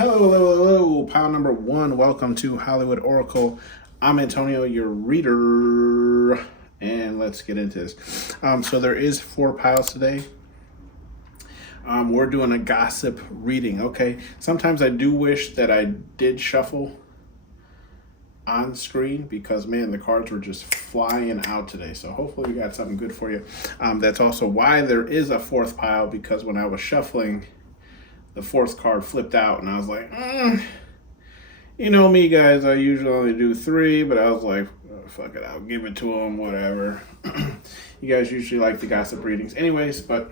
Hello, pile number one. Welcome to Hollywood Oracle. I'm Antonio, your reader, and let's get into this. So there is 4 piles today. We're doing a gossip reading, okay? Sometimes I do wish that I did shuffle on screen because, man, the cards were just flying out today. So hopefully we got something good for you. That's also why there is a 4th pile, because when I was shuffling, the 4th card flipped out and I was like, you know me, guys, I usually only do 3, but I was like, oh, fuck it, I'll give it to them, whatever. You guys usually like the gossip readings anyways, but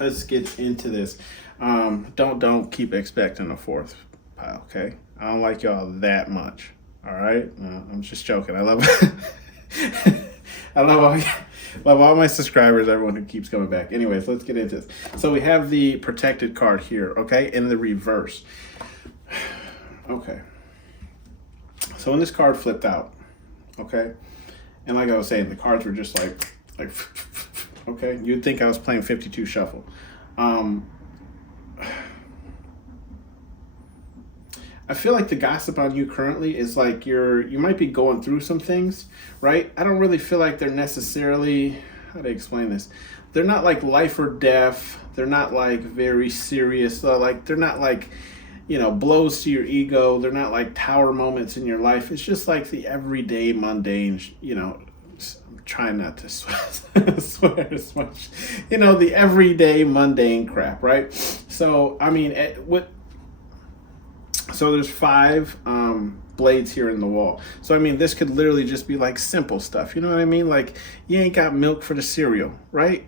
let's get into this. Don't keep expecting a 4th pile, okay? I don't like y'all that much, all right? I'm just joking. I love I love all my subscribers, everyone who keeps coming back. Anyways, let's get into this. So we have the protected card here, okay, in the reverse. Okay. So when this card flipped out, okay, and like I was saying, the cards were just like, okay, you'd think I was playing 52 shuffle. I feel like the gossip on you currently is like you might be going through some things, right? I don't really feel like they're necessarily, how to explain this? They're not like life or death. They're not like very serious. Like they're not like, you know, blows to your ego. They're not like tower moments in your life. It's just like the everyday mundane, you know, I'm trying not to swear as much, you know, the everyday mundane crap, right? So, I mean, so there's 5 blades here in the wall. So, I mean, this could literally just be like simple stuff. You know what I mean? Like, you ain't got milk for the cereal, right?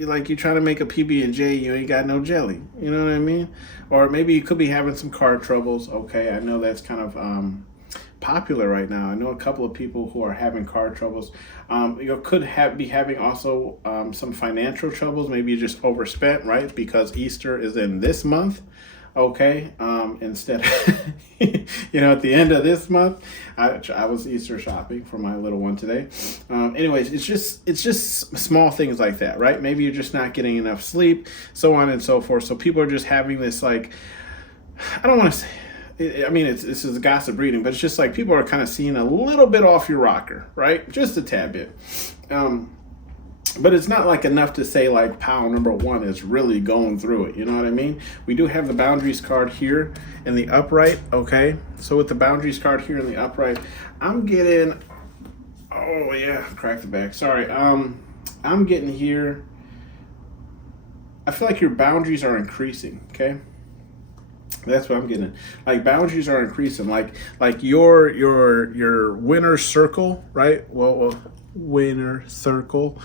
Like, you're trying to make a PB&J, you ain't got no jelly. You know what I mean? Or maybe you could be having some car troubles. Okay, I know that's kind of popular right now. I know a couple of people who are having car troubles. You could be having also some financial troubles. Maybe you just overspent, right? Because Easter is in this month. Okay, instead, you know, at the end of this month, I was Easter shopping for my little one today. Anyways, it's just small things like that, right? Maybe you're just not getting enough sleep, so on and so forth. So people are just having this, like, I don't want to say, I mean, this is a gossip reading, but it's just like people are kind of seeing a little bit off your rocker, right? Just a tad bit. But it's not like enough to say like pile number 1 is really going through it. You know what I mean? We do have the boundaries card here in the upright. Okay. So with the boundaries card here in the upright, I'm getting, oh yeah, crack the back. Sorry. I'm getting here. I feel like your boundaries are increasing. Okay. That's what I'm getting. Like boundaries are increasing. Like your winner circle, right? Well, winner circle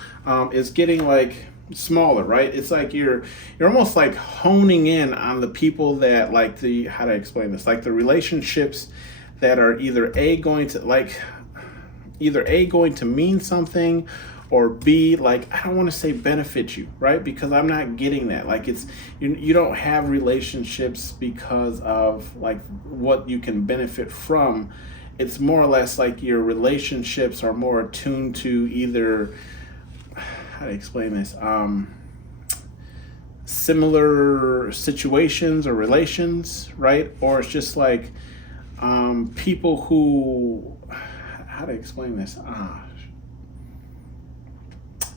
is getting like smaller, right? It's like you're almost like honing in on the people that like the, how to explain this? Like the relationships that are either going to mean something, or B, like, I don't want to say benefit you, right? Because I'm not getting that. Like, it's, you don't have relationships because of like what you can benefit from. It's more or less like your relationships are more attuned to either, how to explain this? Similar situations or relations, right? Or it's just like people who, how to explain this?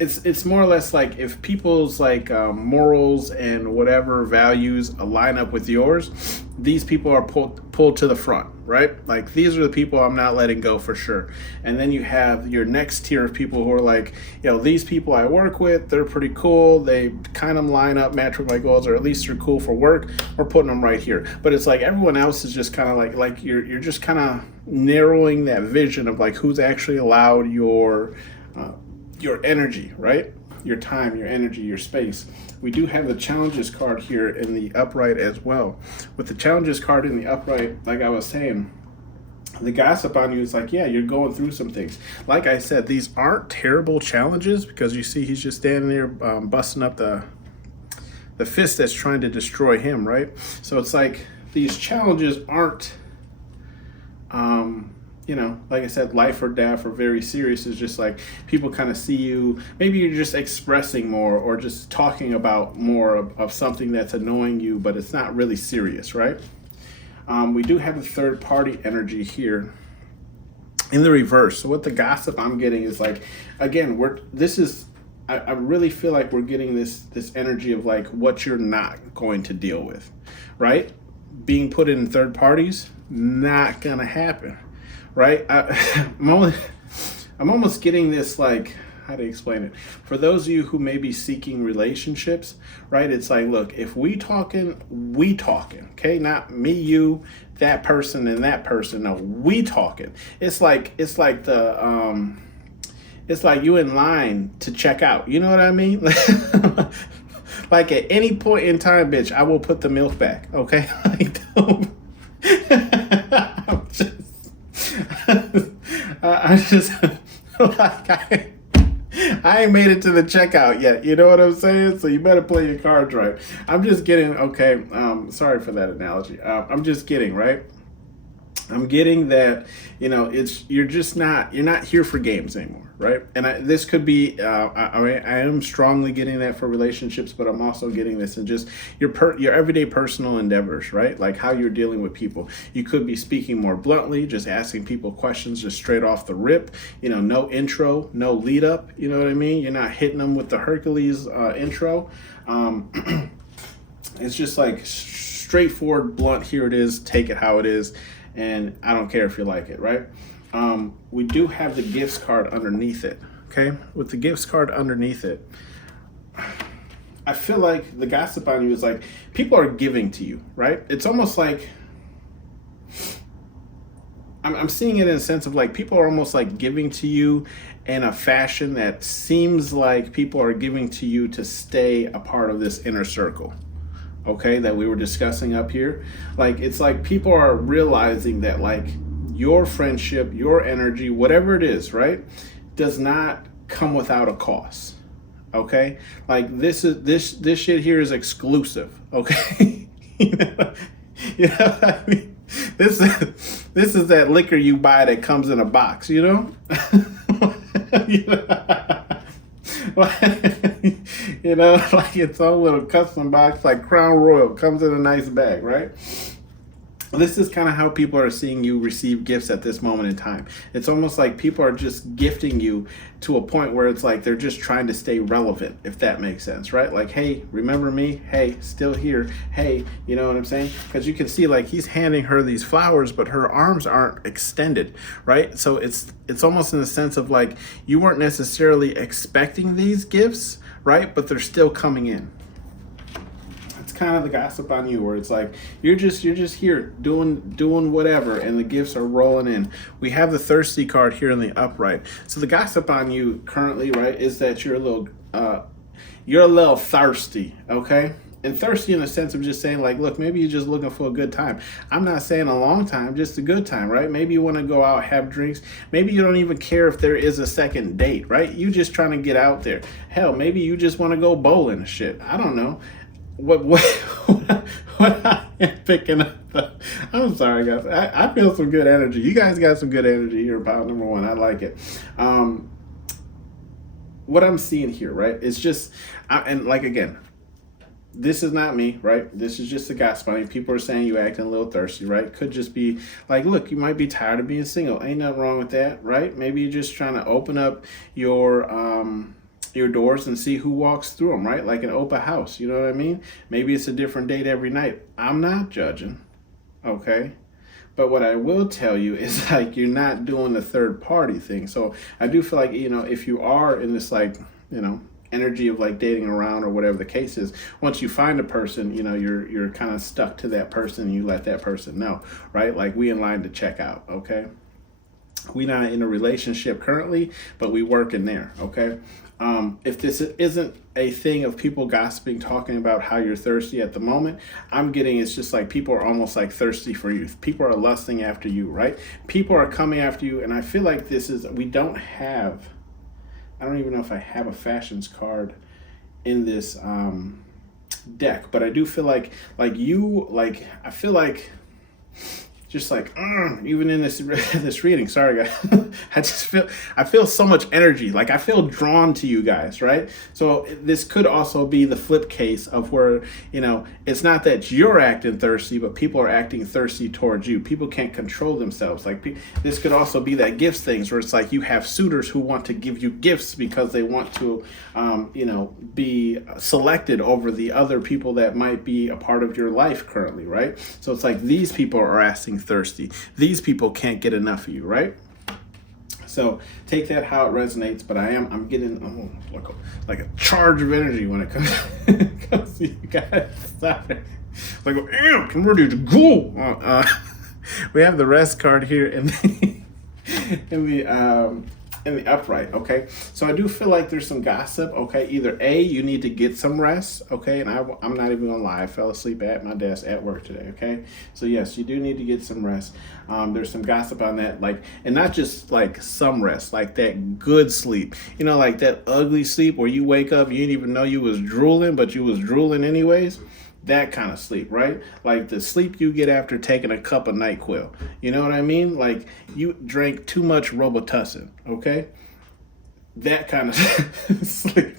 It's more or less like if people's like morals and whatever values align up with yours, these people are pulled to the front, right? Like these are the people I'm not letting go for sure. And then you have your next tier of people who are like, you know, these people I work with, they're pretty cool. They kind of line up, match with my goals, or at least they're cool for work. We're putting them right here. But it's like everyone else is just kind of like you're just kind of narrowing that vision of like who's actually allowed your energy, right? Your time, your energy, your space. We do have the challenges card here in the upright as well. With the challenges card in the upright, like I was saying, the gossip on you is like, yeah, you're going through some things. Like I said, these aren't terrible challenges because you see he's just standing there busting up the fist that's trying to destroy him, right? So it's like these challenges aren't you know, like I said, life or death or very serious. Is just like people kind of see you, maybe you're just expressing more or just talking about more of something that's annoying you, but it's not really serious, right? We do have a third party energy here in the reverse. So what the gossip I'm getting is like, again, I really feel like we're getting this energy of like what you're not going to deal with, right? Being put in third parties, not gonna happen, right? I'm almost getting this like, how to explain it? For those of you who may be seeking relationships, right? It's like, look, if we talking, okay? Not me, you, that person, and that person. No, we talking. It's like you in line to check out. You know what I mean? Like at any point in time, bitch, I will put the milk back. Okay? Like, don't. I'm just like I ain't made it to the checkout yet. You know what I'm saying? So you better play your cards right. I'm just getting, okay. Sorry for that analogy. I'm just kidding, right? I'm getting that, you're not here for games anymore, right? And this could be, I am strongly getting that for relationships, but I'm also getting this in just your everyday personal endeavors, right? Like how you're dealing with people. You could be speaking more bluntly, just asking people questions just straight off the rip, no intro, no lead up, you know what I mean? You're not hitting them with the Hercules intro. It's just like straightforward, blunt, here it is, take it how it is. And I don't care if you like it, right? We do have the gifts card underneath it, okay? With the gifts card underneath it, I feel like the gossip on you is like, people are giving to you, right? It's almost like, I'm seeing it in a sense of like, people are almost like giving to you in a fashion that seems like people are giving to you to stay a part of this inner circle. Okay, that we were discussing up here. Like, it's like people are realizing that like your friendship, your energy, whatever it is, right, does not come without a cost. Okay, like this shit here is exclusive. Okay. you know what I mean? This is that liquor you buy that comes in a box, you know? Like its own little custom box, like Crown Royal, comes in a nice bag, right? This is kind of how people are seeing you receive gifts at this moment in time. It's almost like people are just gifting you to a point where it's like they're just trying to stay relevant, if that makes sense, right? Like, hey, remember me? Hey, still here. Hey, you know what I'm saying? Because you can see like he's handing her these flowers, but her arms aren't extended, right? So it's almost in the sense of like you weren't necessarily expecting these gifts, right? But they're still coming in. Kind of the gossip on you, where it's like you're just here doing whatever, and the gifts are rolling in. We have the thirsty card here in the upright. So the gossip on you currently, right, is that you're a little thirsty, okay? And thirsty in the sense of just saying like, look, maybe you're just looking for a good time. I'm not saying a long time, just a good time, right? Maybe you want to go out, have drinks. Maybe you don't even care if there is a second date, right? You just trying to get out there. Hell, maybe you just want to go bowling and shit. I don't know. What I am picking up. I'm sorry, guys. I feel some good energy. You guys got some good energy here about number one. I like it. What I'm seeing here, right? It's just, and like again, this is not me, right? This is just a gossip. People are saying you acting a little thirsty, right? Could just be like, look, you might be tired of being single. Ain't nothing wrong with that, right? Maybe you're just trying to open up your doors and see who walks through them, right? Like an open house, you know what I mean? Maybe it's a different date every night. I'm not judging, okay? But what I will tell you is like you're not doing the third party thing. So I do feel like, if you are in this like, energy of like dating around or whatever the case is, once you find a person, you're kind of stuck to that person and you let that person know, right? Like we in line to check out, okay? We not in a relationship currently, but we working there, okay? If this isn't a thing of people gossiping, talking about how you're thirsty at the moment, I'm getting it's just like people are almost like thirsty for you. People are lusting after you, right? People are coming after you, and I feel like I don't even know if I have a fashions card in this deck, but I do feel like I feel like just like even in this this reading. Sorry, guys. I feel so much energy. Like I feel drawn to you guys, right? So this could also be the flip case of where it's not that you're acting thirsty, but people are acting thirsty towards you. People can't control themselves. Like this could also be that gifts things where it's like you have suitors who want to give you gifts because they want to, be selected over the other people that might be a part of your life currently, right? So it's like these people are acting thirsty. These people can't get enough of you, right? So take that how it resonates, but I'm getting like a charge of energy when it comes to you guys. Stop it. Like, I'm ready to go. We have the rest card here in the upright, okay? So I do feel like there's some gossip, okay? Either A, you need to get some rest, okay? And I'm not even gonna lie, I fell asleep at my desk at work today, okay? So yes, you do need to get some rest. There's some gossip on that, like, and not just like some rest, like that good sleep, like that ugly sleep where you wake up, you didn't even know you was drooling, but you was drooling anyways. That kind of sleep, right? Like the sleep you get after taking a cup of NyQuil. You know what I mean? Like you drank too much Robitussin, okay? That kind of sleep.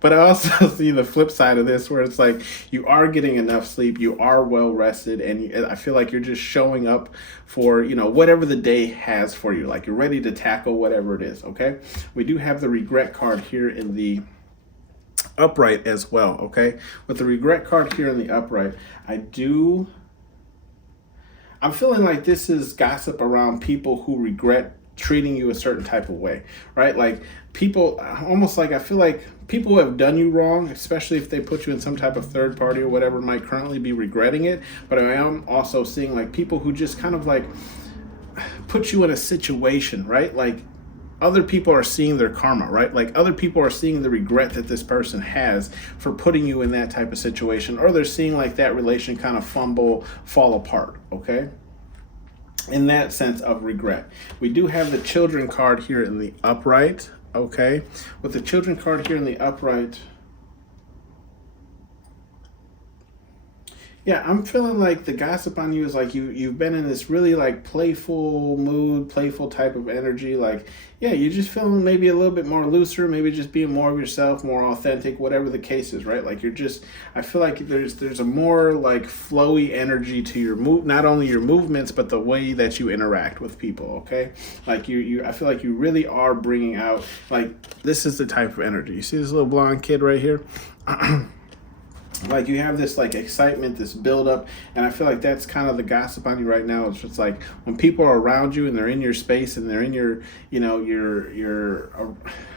But I also see the flip side of this where it's like you are getting enough sleep, you are well rested, and I feel like you're just showing up for, whatever the day has for you. Like you're ready to tackle whatever it is, okay? We do have the regret card here in the upright as well, okay? With the regret card here in the upright, I'm feeling like this is gossip around people who regret treating you a certain type of way, right? Like people, almost like I feel like people who have done you wrong, especially if they put you in some type of third party or whatever, might currently be regretting it. But I am also seeing like people who just kind of like put you in a situation, right? Like other people are seeing their karma, right? Like other people are seeing the regret that this person has for putting you in that type of situation, or they're seeing like that relation kind of fall apart, okay? In that sense of regret. We do have the children card here in the upright, okay? With the children card here in the upright, yeah, I'm feeling like the gossip on you is like you've been in this really like playful mood, playful type of energy. Like, yeah, you're just feeling maybe a little bit more looser, maybe just being more of yourself, more authentic, whatever the case is, right? Like I feel like there's a more like flowy energy to your not only your movements, but the way that you interact with people, okay? Like I feel like you really are bringing out, like, this is the type of energy. You see this little blonde kid right here? Like you have this like excitement, this build up, and I feel like that's kind of the gossip on you right now. It's just like when people are around you and they're in your space and they're in your,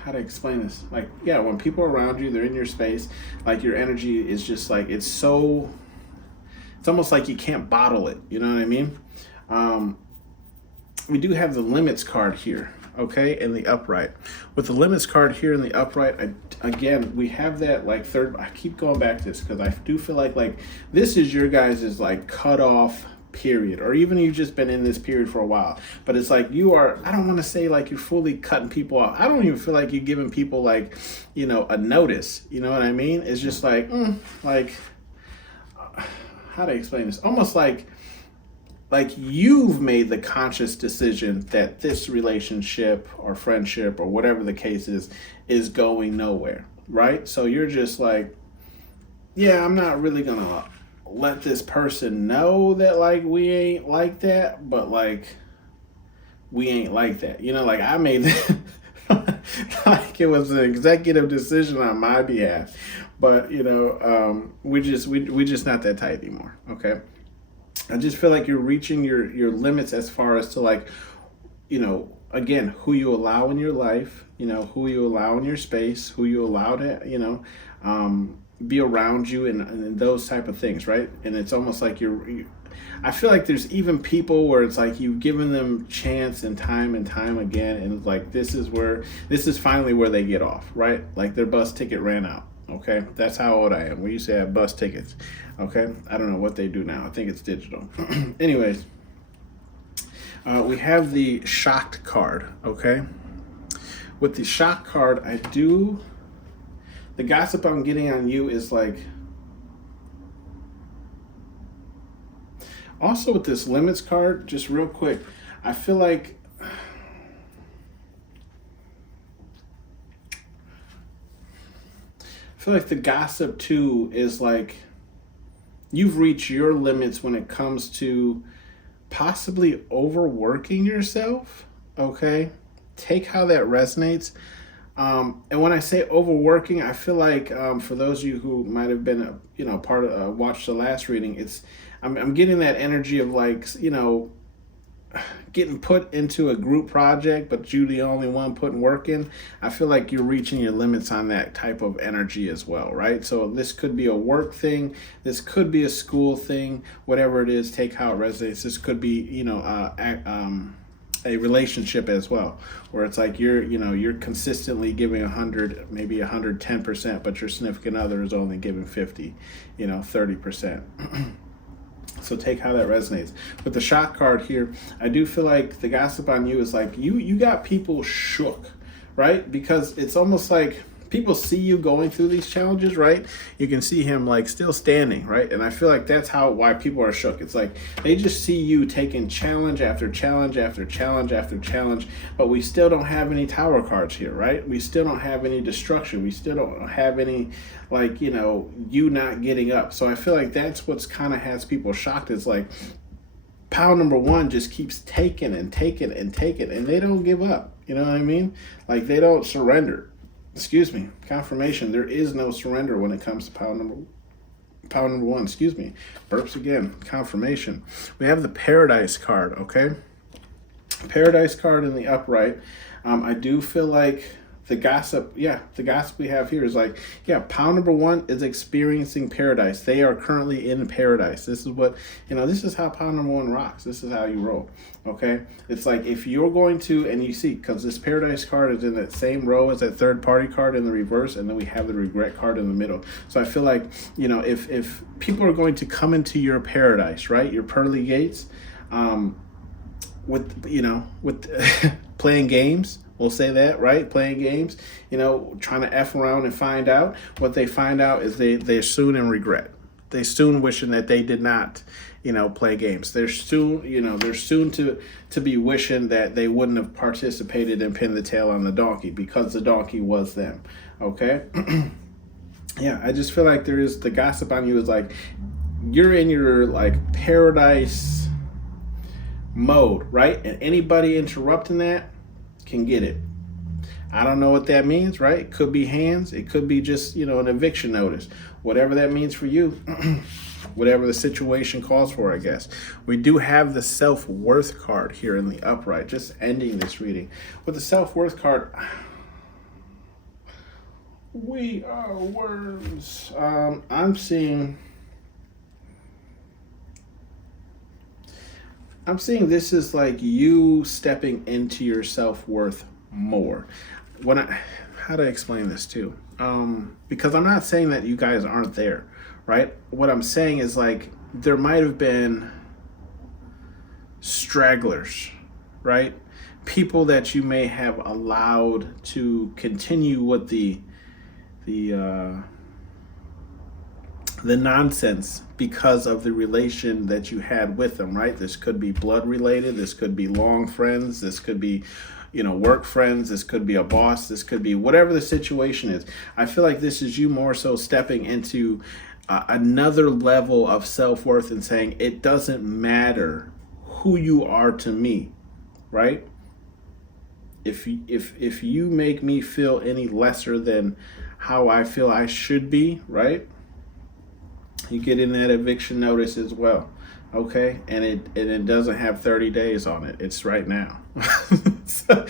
how to explain this? Like, yeah, when people are around you, they're in your space, like your energy is just like, it's almost like you can't bottle it. You know what I mean? We do have the limits card here, okay, in the upright. With the limits card here in the upright, again, we have that like third, I keep going back to this because I do feel like this is your guys' like cutoff period, or even you've just been in this period for a while, but it's like you are, I don't want to say like you're fully cutting people off. I don't even feel like you're giving people like, a notice, you know what I mean? It's just like, how to explain this? Almost like you've made the conscious decision that this relationship or friendship or whatever the case is going nowhere, right? So you're just like, yeah, I'm not really gonna let this person know that like we ain't like that, but like we ain't like that. Like I made like it was an executive decision on my behalf, but we just not that tight anymore, okay? I just feel like you're reaching your limits as far as to like, again, who you allow in your life, who you allow in your space, who you allow to, be around you and those type of things, right? And it's almost like I feel like there's even people where it's like you've given them chance and time again, and it's like this is finally where they get off, right? Like their bus ticket ran out. Okay, that's how old I am. We used to have bus tickets. Okay, I don't know what they do now. I think it's digital. Anyways, we have the shocked card. Okay, with the shocked card, the gossip I'm getting on you is like, Also with this limits card, just real quick, I feel like the gossip too is like you've reached your limits when it comes to possibly overworking yourself. Okay, take how that resonates. And when I say overworking, I feel like for those of you who might have been, part of watched the last reading, I'm getting that energy of like, getting put into a group project, but you the only one putting work in. I feel like you're reaching your limits on that type of energy as well, right? So this could be a work thing, this could be a school thing, whatever it is. Take how it resonates. This could be, a relationship as well, where it's like you're consistently giving 100, maybe 110%, but your significant other is only giving 50, 30%. So take how that resonates. With the shock card here, I do feel like the gossip on you is like you got people shook, right? Because it's almost like people see you going through these challenges, right? You can see him like still standing, right? And I feel like that's why people are shook. It's like they just see you taking challenge after challenge after challenge after challenge, but we still don't have any tower cards here, right? We still don't have any destruction. We still don't have any you not getting up. So I feel like that's what's kind of has people shocked. Is like pile number one just keeps taking and taking and taking, and they don't give up. You know what I mean? Like they don't surrender. Excuse me, confirmation. There is no surrender when it comes to pile number one. Excuse me, burps again. Confirmation. We have the Paradise card. Okay, Paradise card in the upright. I do feel like the gossip we have here is like, pile number one is experiencing paradise. They are currently in paradise. This is what, this is how pile number one rocks. This is how you roll. Okay. It's like, if you're going to, and you see, because this paradise card is in that same row as that third party card in the reverse, and then we have the regret card in the middle. So I feel like, if people are going to come into your paradise, right, your pearly gates, with playing games, we'll say that, right? Playing games, trying to F around and find out. What they find out is they're soon in regret. They soon wishing that they did not, play games. They're soon to be wishing that they wouldn't have participated and pinned the tail on the donkey, because the donkey was them. Okay. Yeah, I just feel like there is the gossip on you is like you're in your like paradise mode, right? And anybody interrupting that can get it. I don't know what that means, right? It could be hands. It could be just, an eviction notice. Whatever that means for you, whatever the situation calls for, I guess. We do have the self-worth card here in the upright, just ending this reading. With the self-worth card, we are worms. I'm seeing this is like you stepping into your self-worth more. How to explain this too? Because I'm not saying that you guys aren't there, right? What I'm saying is like there might have been stragglers, right? People that you may have allowed to continue with the nonsense because of the relation that you had with them, right? This could be blood related. This could be long friends. This could be, work friends. This could be a boss. This could be whatever the situation is. I feel like this is you more so stepping into another level of self-worth and saying, it doesn't matter who you are to me, right? If you make me feel any lesser than how I feel I should be, right? You get in that eviction notice as well, okay? And it doesn't have 30 days on it. It's right now. So,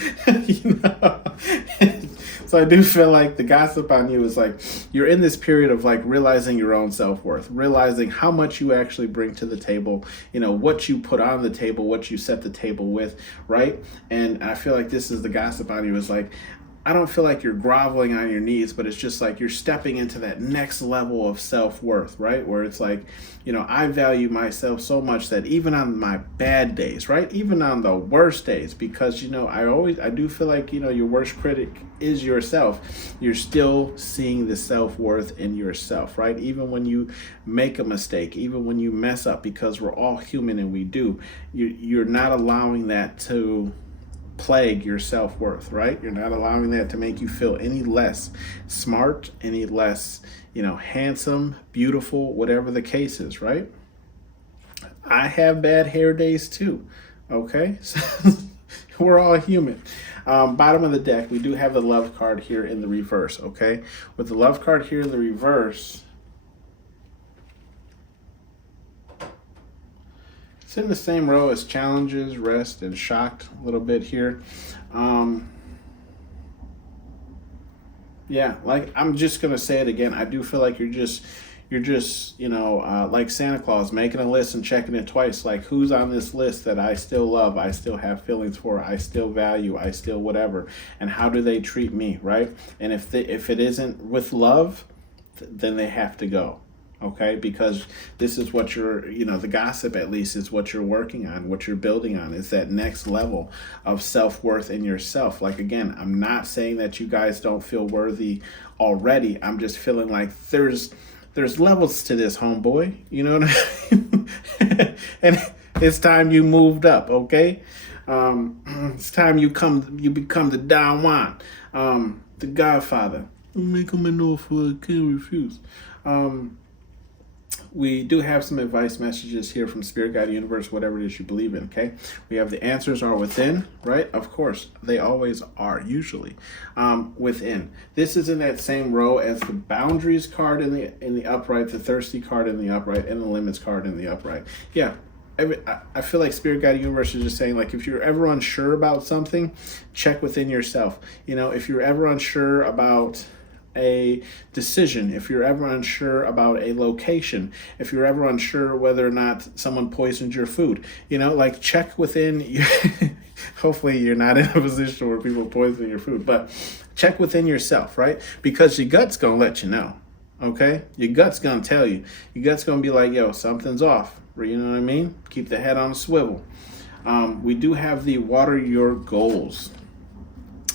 so I do feel like the gossip on you is like you're in this period of like realizing your own self-worth, realizing how much you actually bring to the table, what you put on the table, what you set the table with, right? And I feel like this is the gossip on you is like I don't feel like you're groveling on your knees, but it's just like you're stepping into that next level of self-worth, right? Where it's like, I value myself so much that even on my bad days, right? Even on the worst days, because, I do feel like, your worst critic is yourself. You're still seeing the self-worth in yourself, right? Even when you make a mistake, even when you mess up, because we're all human and we do, you're not allowing that to plague your self-worth, right? You're not allowing that to make you feel any less smart, any less, handsome, beautiful, whatever the case is, right? I have bad hair days too, okay? So we're all human. Bottom of the deck, we do have the love card here in the reverse, okay? With the love card here in the reverse, it's in the same row as challenges, rest, and shocked a little bit here. Yeah, like I'm just gonna say it again. I do feel like you're just, like Santa Claus, making a list and checking it twice. Like, who's on this list that I still love, I still have feelings for, I still value, I still whatever, and how do they treat me, right? And if it isn't with love, then they have to go. Okay, because this is what you're, the gossip at least is what you're working on, what you're building on, is that next level of self-worth in yourself. Like, again, I'm not saying that you guys don't feel worthy already. I'm just feeling like there's levels to this, homeboy. You know what I mean? And it's time you moved up, okay? It's time you become the Don Juan, the Godfather. Make him an offer I can't refuse. We do have some advice messages here from Spirit Guide Universe, whatever it is you believe in, okay? We have the answers are within, right? Of course, they always are, usually, within. This is in that same row as the boundaries card in the upright, the thirsty card in the upright, and the limits card in the upright. Yeah, I feel like Spirit Guide Universe is just saying, like, if you're ever unsure about something, check within yourself. If you're ever unsure about a decision, if you're ever unsure about a location, if you're ever unsure whether or not someone poisoned your food, like, check within your hopefully you're not in a position where people poison your food, but check within yourself, right? Because your gut's gonna let you know, okay? Your gut's gonna tell you. Your gut's gonna be like, yo, something's off. You know what I mean? Keep the head on a swivel. We do have the water your goals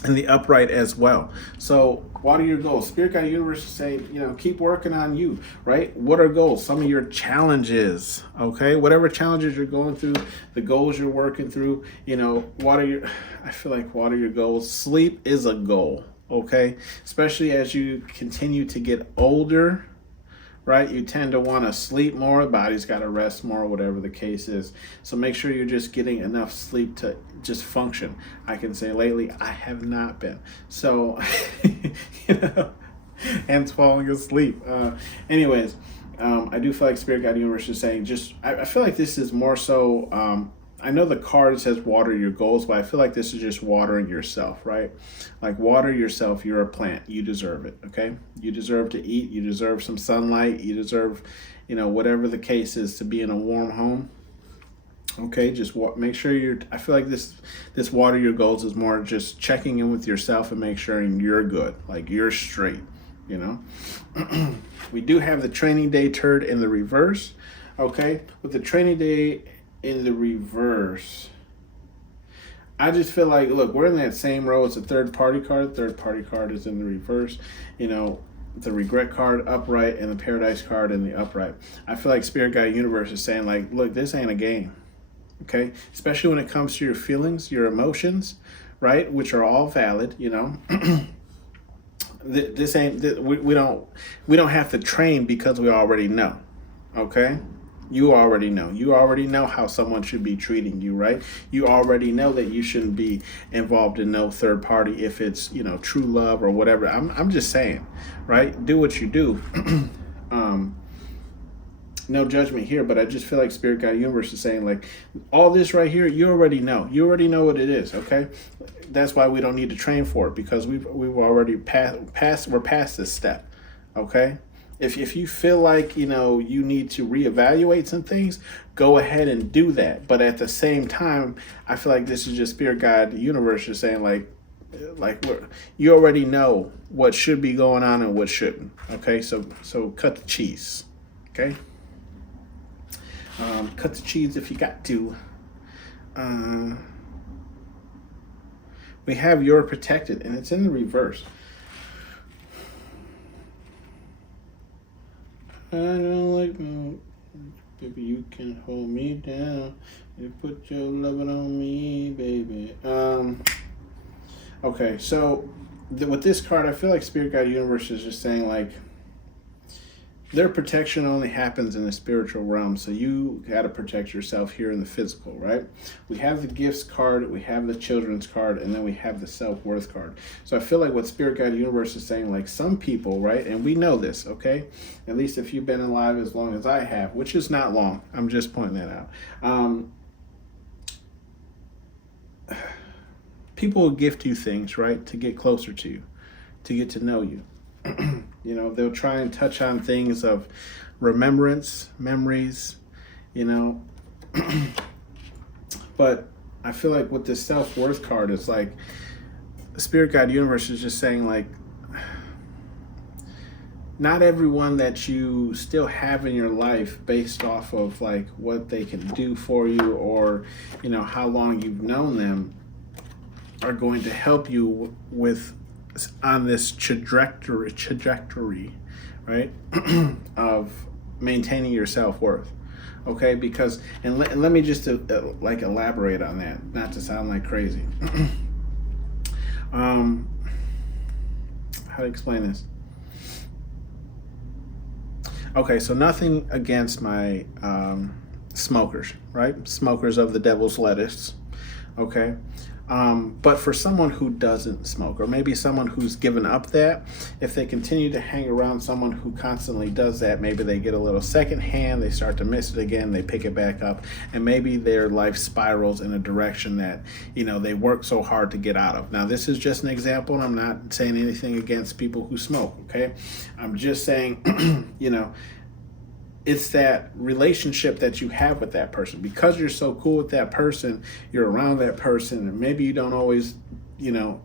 in the upright as well. So what are your goals? Spirit Guide Universe is saying, keep working on you, right? What are goals? Some of your challenges, okay? Whatever challenges you're going through, the goals you're working through, I feel like what are your goals? Sleep is a goal, okay? Especially as you continue to get older, right? You tend to want to sleep more, the body's got to rest more, whatever the case is. So make sure you're just getting enough sleep to just function. I can say lately, I have not been. So, and falling asleep. Anyways, I do feel like Spirit Guide Universe is saying I feel like this is more so, I know the card says water your goals, but I feel like this is just watering yourself, right? Like, water yourself. You're a plant. You deserve it, okay? You deserve to eat. You deserve some sunlight. You deserve, whatever the case is, to be in a warm home. Okay, just make sure I feel like this water your goals is more just checking in with yourself and make sure you're good, like you're straight, We do have the training day turd in the reverse, okay? With the training day in the reverse, I just feel like, look, we're in that same row. It's a third party card. Third party card is in the reverse. The regret card upright and the paradise card in the upright. I feel like Spirit Guide Universe is saying, like, look, this ain't a game, okay? Especially when it comes to your feelings, your emotions, right? Which are all valid, This ain't, we don't have to train because we already know, okay? You already know. You already know how someone should be treating you, right? You already know that you shouldn't be involved in no third party if it's, true love or whatever. I'm just saying, right? Do what you do. No judgment here, but I just feel like Spirit Guide Universe is saying, like, all this right here, you already know. You already know what it is, okay? That's why we don't need to train for it, because we've already we're past this step, okay? If you feel like, you need to reevaluate some things, go ahead and do that. But at the same time, I feel like this is just Spirit Guide Universe just saying, like, Like you already know what should be going on and what shouldn't. Okay, so cut the cheese. Okay, cut the cheese if you got to. We have you're protected, and it's in the reverse. I don't like no, baby. You can hold me down. You put your loving on me, baby. Okay, so with this card, I feel like Spirit Guide Universe is just saying like their protection only happens in the spiritual realm, so you got to protect yourself here in the physical, right? We have the gifts card, we have the children's card, and then we have the self-worth card. So I feel like what Spirit Guide Universe is saying, like some people, right? And we know this, okay? At least if you've been alive as long as I have, which is not long. I'm just pointing that out. People will gift you things, right? To get closer to you, to get to know you. You know, they'll try and touch on things of remembrance, memories, you know. But I feel like with this self-worth card, it's like the Spirit Guide Universe is just saying like not everyone that you still have in your life based off of like what they can do for you or, you know, how long you've known them are going to help you with on this trajectory, right, of maintaining your self-worth. Okay, because and let me just like elaborate on that, not to sound like crazy. How to explain this? Okay, so nothing against my smokers, right? Smokers of the devil's lettuce. Okay. But for someone who doesn't smoke, or maybe someone who's given up that, if they continue to hang around someone who constantly does that, maybe they get a little secondhand, they start to miss it again, they pick it back up, and maybe their life spirals in a direction that, you know, they work so hard to get out of. Now, this is just an example, and I'm not saying anything against people who smoke, okay? I'm just saying, you know, it's that relationship that you have with that person. Because you're so cool with that person, you're around that person, and maybe you don't always, you know,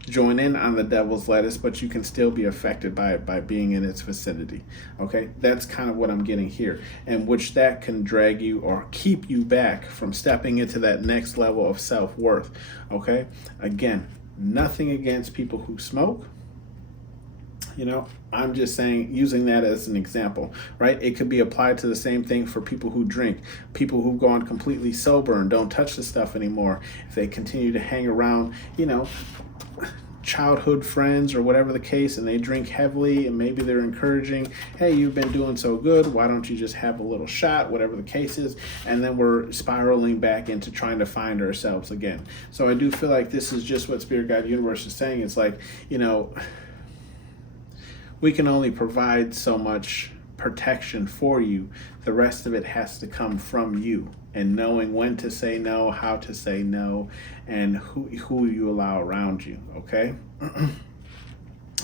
join in on the devil's lettuce, but you can still be affected by it by being in its vicinity. Okay, that's kind of what I'm getting here, and which that can drag you or keep you back from stepping into that next level of self-worth. Okay, again, nothing against people who smoke. You know, I'm just saying, using that as an example, right? It could be applied to the same thing for people who drink, people who've gone completely sober and don't touch the stuff anymore. If they continue to hang around, you know, childhood friends or whatever the case, and they drink heavily, and maybe they're encouraging, hey, you've been doing so good, why don't you just have a little shot, whatever the case is, and then we're spiraling back into trying to find ourselves again. So I do feel like this is just what Spirit Guide Universe is saying. It's like, you know, we can only provide so much protection for you. The rest of it has to come from you, and knowing when to say no, how to say no, and who you allow around you, okay?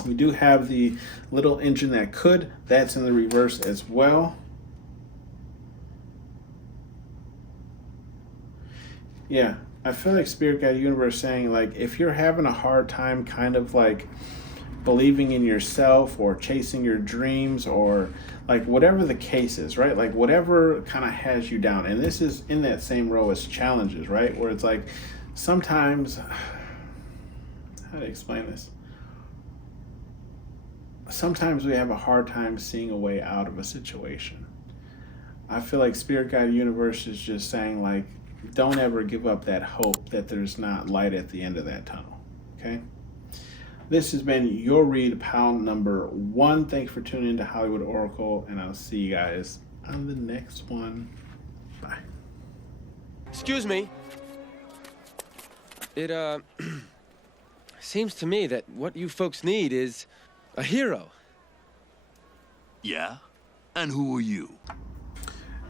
We do have the little engine that could. That's in the reverse as well. Yeah, I feel like Spirit Guide Universe saying, like, if you're having a hard time kind of like believing in yourself or chasing your dreams or like whatever the case is, right? Like whatever kind of has you down. And this is in that same row as challenges, right? Where it's like sometimes, how to explain this? Sometimes we have a hard time seeing a way out of a situation. I feel like Spirit Guide Universe is just saying, like, don't ever give up that hope that there's not light at the end of that tunnel, okay? This has been your read, pound number 1. Thanks for tuning into Hollywood Oracle, and I'll see you guys on the next one. Bye. Excuse me. It, seems to me that what you folks need is a hero. Yeah? And who are you?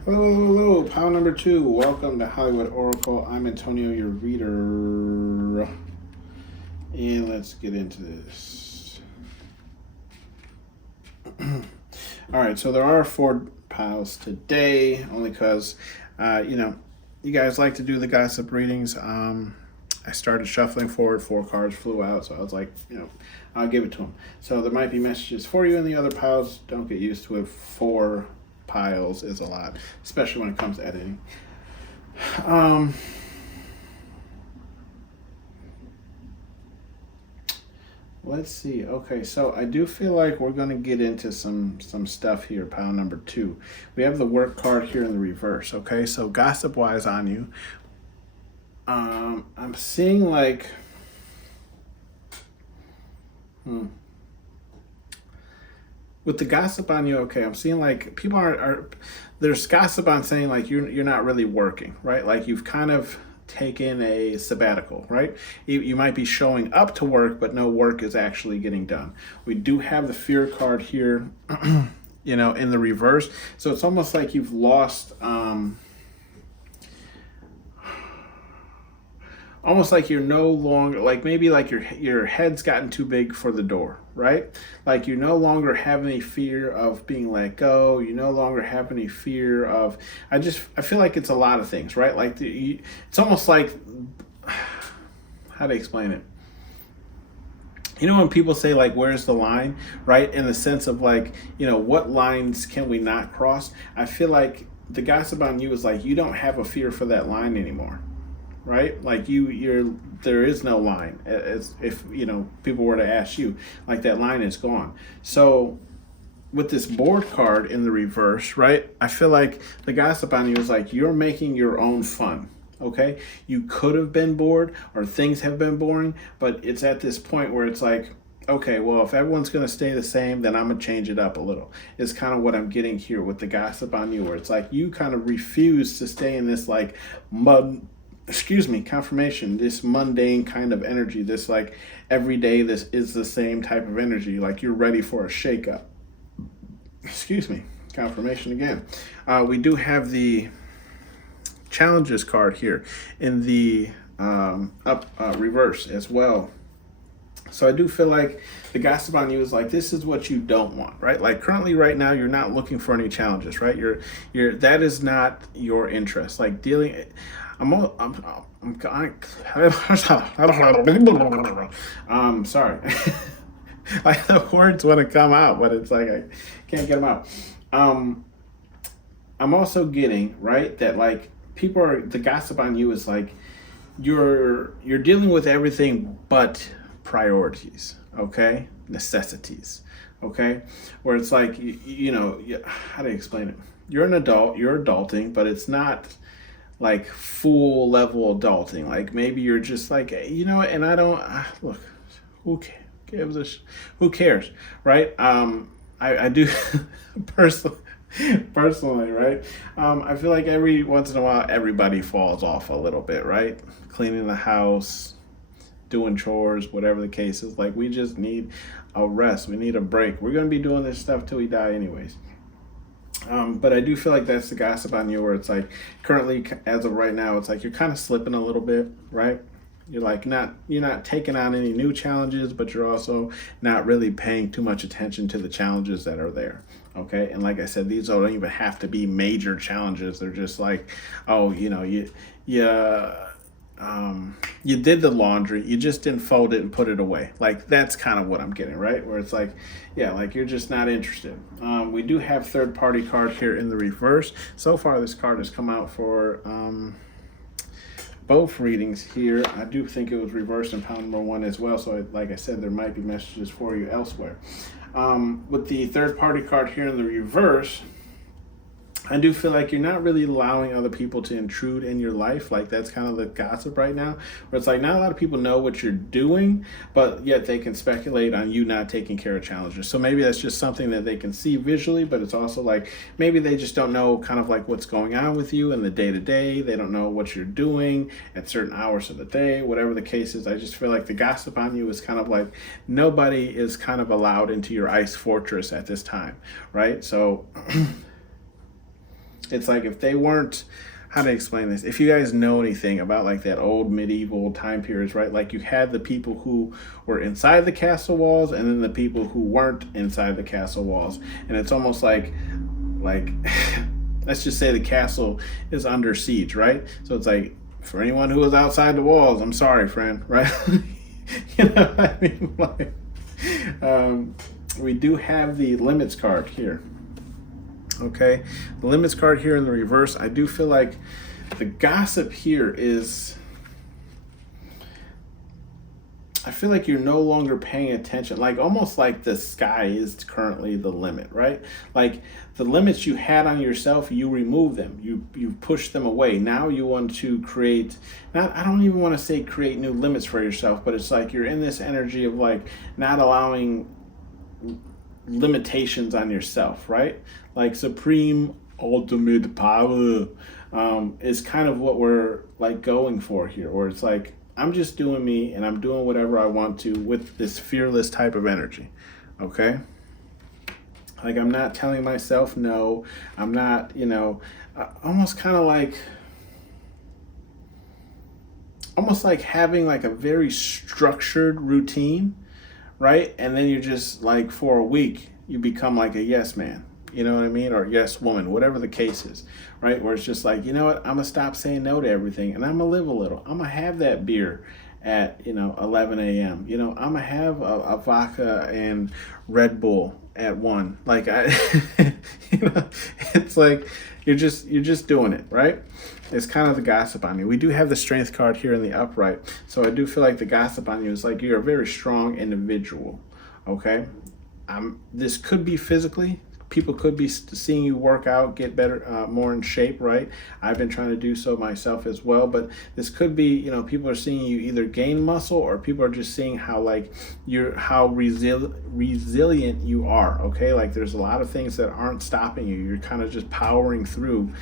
Hello, pound number 2. Welcome to Hollywood Oracle. I'm Antonio, your reader. And let's get into this. All right, so there are 4 piles today, only because, you know, you guys like to do the gossip readings. I started shuffling forward, 4 cards flew out, so I was like, I'll give it to him. So there might be messages for you in the other piles. Don't get used to it. 4 piles is a lot, especially when it comes to editing. Let's see. Okay, so I do feel like we're going to get into some stuff here, pile number 2. We have the work card here in the reverse, okay? So gossip-wise on you, I'm seeing like... With the gossip on you, okay, I'm seeing like people are there's gossip on saying like you're not really working, right? Like you've kind of taken a sabbatical, right? You might be showing up to work, but no work is actually getting done. We do have the fear card here, in the reverse. So it's almost like you've lost, almost like you're no longer, like maybe like your head's gotten too big for the door, right? Like you no longer have any fear of being let go. You no longer have any fear of, I feel like it's a lot of things, right? Like it's almost like, how to explain it? When people say like, where's the line, right? In the sense of like, what lines can we not cross? I feel like the gossip on you is like, you don't have a fear for that line anymore. Right? Like there is no line. As if, people were to ask you, like that line is gone. So with this board card in the reverse, right? I feel like the gossip on you is like, you're making your own fun. Okay. You could have been bored or things have been boring, but it's at this point where it's like, okay, well, if everyone's going to stay the same, then I'm going to change it up a little. It's kind of what I'm getting here with the gossip on you, where it's like, you kind of refuse to stay in this like confirmation, this mundane kind of energy, this like every day this is the same type of energy, like you're ready for a shakeup. Confirmation again. We do have the challenges card here in the reverse as well. So I do feel like the gossip on you is like, this is what you don't want, right? Like currently right now, you're not looking for any challenges, right? That is not your interest. Like dealing, sorry. Like the words want to come out, but it's like I can't get them out. I'm also getting, right, that like the gossip on you is like you're dealing with everything but priorities, okay? Necessities, okay? Where it's like, how do you explain it? You're an adult, you're adulting, but it's not like full level adulting. Like maybe you're just like, and I don't, look, who cares, right? I do personally, right? I feel like every once in a while, everybody falls off a little bit, right? Cleaning the house, doing chores, whatever the case is. Like we just need a rest. We need a break. We're going to be doing this stuff till we die anyways. But I do feel like that's the gossip on you, where it's like currently, as of right now, it's like you're kind of slipping a little bit, right? You're not taking on any new challenges, but you're also not really paying too much attention to the challenges that are there. Okay. And like I said, these don't even have to be major challenges. They're just like, oh, you did the laundry, you just didn't fold it and put it away. Like that's kind of what I'm getting, right? Where it's like, yeah, like you're just not interested. We do have third party card here in the reverse. So far, this card has come out for both readings here. I do think it was reversed in pile number 1 as well. So like I said, there might be messages for you elsewhere. With the third party card here in the reverse, I do feel like you're not really allowing other people to intrude in your life. Like that's kind of the gossip right now, where it's like not a lot of people know what you're doing, but yet they can speculate on you not taking care of challenges. So maybe that's just something that they can see visually, but it's also like maybe they just don't know kind of like what's going on with you in the day to day. They don't know what you're doing at certain hours of the day, whatever the case is. I just feel like the gossip on you is kind of like nobody is kind of allowed into your ice fortress at this time, right? So it's like if they weren't, how to explain this? If you guys know anything about like that old medieval time periods, right? Like you had the people who were inside the castle walls and then the people who weren't inside the castle walls. And it's almost like let's just say the castle is under siege, right? So it's like For anyone who is outside the walls, I'm sorry, friend, right? You know what I mean? Like, we do have the limits card here. Okay, the limits card here in the reverse. I do feel like the gossip here is, I feel like you're no longer paying attention, like almost like the sky is currently the limit, right? Like the limits you had on yourself, you remove them, you push them away. Now you want to create, not, I don't even want to say create new limits for yourself, but it's like you're in this energy of like not allowing limitations on yourself, right? Like supreme ultimate power is kind of what we're like going for here, where it's like I'm just doing me and I'm doing whatever I want to with this fearless type of energy. Okay, like I'm not telling myself no. I'm not, you know, almost kind of like almost like having like a very structured routine, right? And then you're just like for a week you become like a yes man, you know what I mean, or yes woman, whatever the case is, right? Where it's just like, you know what, I'm gonna stop saying no to everything and I'm gonna live a little. I'm gonna have that beer at, you know, 11 a.m. You know, I'm gonna have a vodka and Red Bull at 1. Like I, you know, it's like you're just doing it, right? It's kind of the gossip on you. We do have the strength card here in the upright, so I do feel like the gossip on you is like you're a very strong individual. Okay, this could be physically. People could be seeing you work out, get better, more in shape, right? I've been trying to do so myself as well, but this could be, you know, people are seeing you either gain muscle or people are just seeing how like how resilient you are, okay? Like there's a lot of things that aren't stopping you. You're kind of just powering through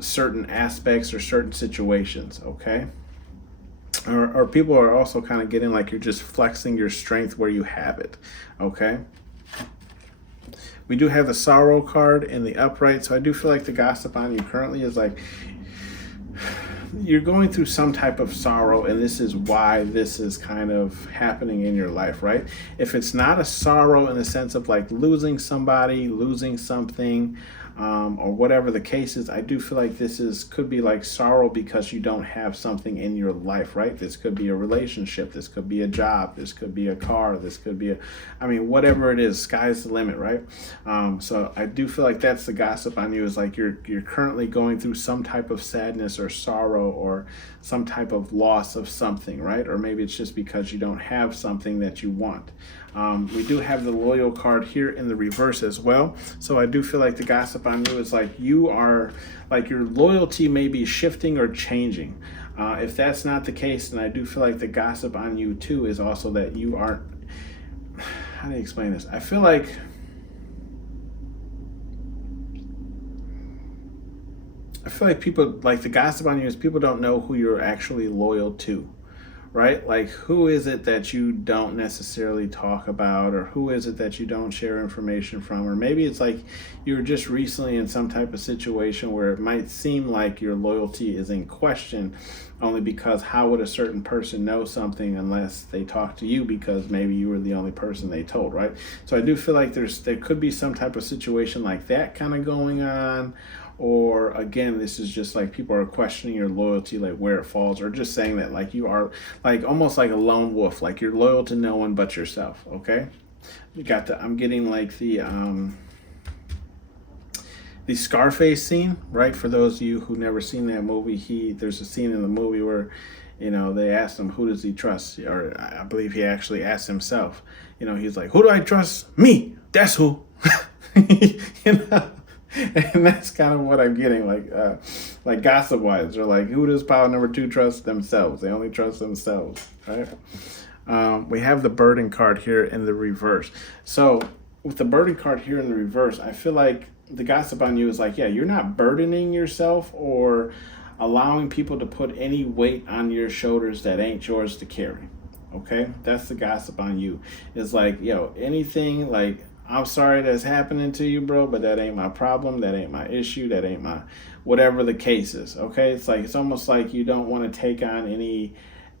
certain aspects or certain situations, okay? Or people are also kind of getting like you're just flexing your strength where you have it, okay? We do have the sorrow card in the upright, so I do feel like the gossip on you currently is like you're going through some type of sorrow, and this is why this is kind of happening in your life, right? If it's not a sorrow in the sense of like losing somebody, losing something, or whatever the case is, I do feel like could be like sorrow because you don't have something in your life, right? This could be a relationship, this could be a job, this could be a car, this could be whatever it is, sky's the limit, right? So I do feel like that's the gossip on you, is like you're currently going through some type of sadness or sorrow or some type of loss of something, right? Or maybe it's just because you don't have something that you want. We do have the loyal card here in the reverse as well. So I do feel like the gossip on you is like you are, like your loyalty may be shifting or changing. If that's not the case, then I do feel like the gossip on you too is also that you aren't, how do you explain this? I feel like people, like the gossip on you is people don't know who you're actually loyal to. Right? Like, who is it that you don't necessarily talk about, or who is it that you don't share information from? Or maybe it's like you were just recently in some type of situation where it might seem like your loyalty is in question, only because how would a certain person know something unless they talk to you, because maybe you were the only person they told, right? So I do feel like there could be some type of situation like that kind of going on. Or again, this is just like people are questioning your loyalty, like where it falls, or just saying that like you are like almost like a lone wolf, like you're loyal to no one but yourself. Okay, I'm getting like the Scarface scene, right? For those of you who never seen that movie, there's a scene in the movie where, you know, they asked him who does he trust, or I believe he actually asked himself. You know, he's like, who do I trust? Me. That's who. You know. And that's kind of what I'm getting, like gossip wise. They're like, who does power number 2 trust? Themselves. They only trust themselves, right? We have the burden card here in the reverse. So with the burden card here in the reverse, I feel like the gossip on you is like, yeah, you're not burdening yourself or allowing people to put any weight on your shoulders that ain't yours to carry. Okay, that's the gossip on you. It's like, yo, anything like, I'm sorry that's happening to you, bro, but that ain't my problem. That ain't my issue. That ain't my, whatever the case is. Okay. It's like, it's almost like you don't want to take on any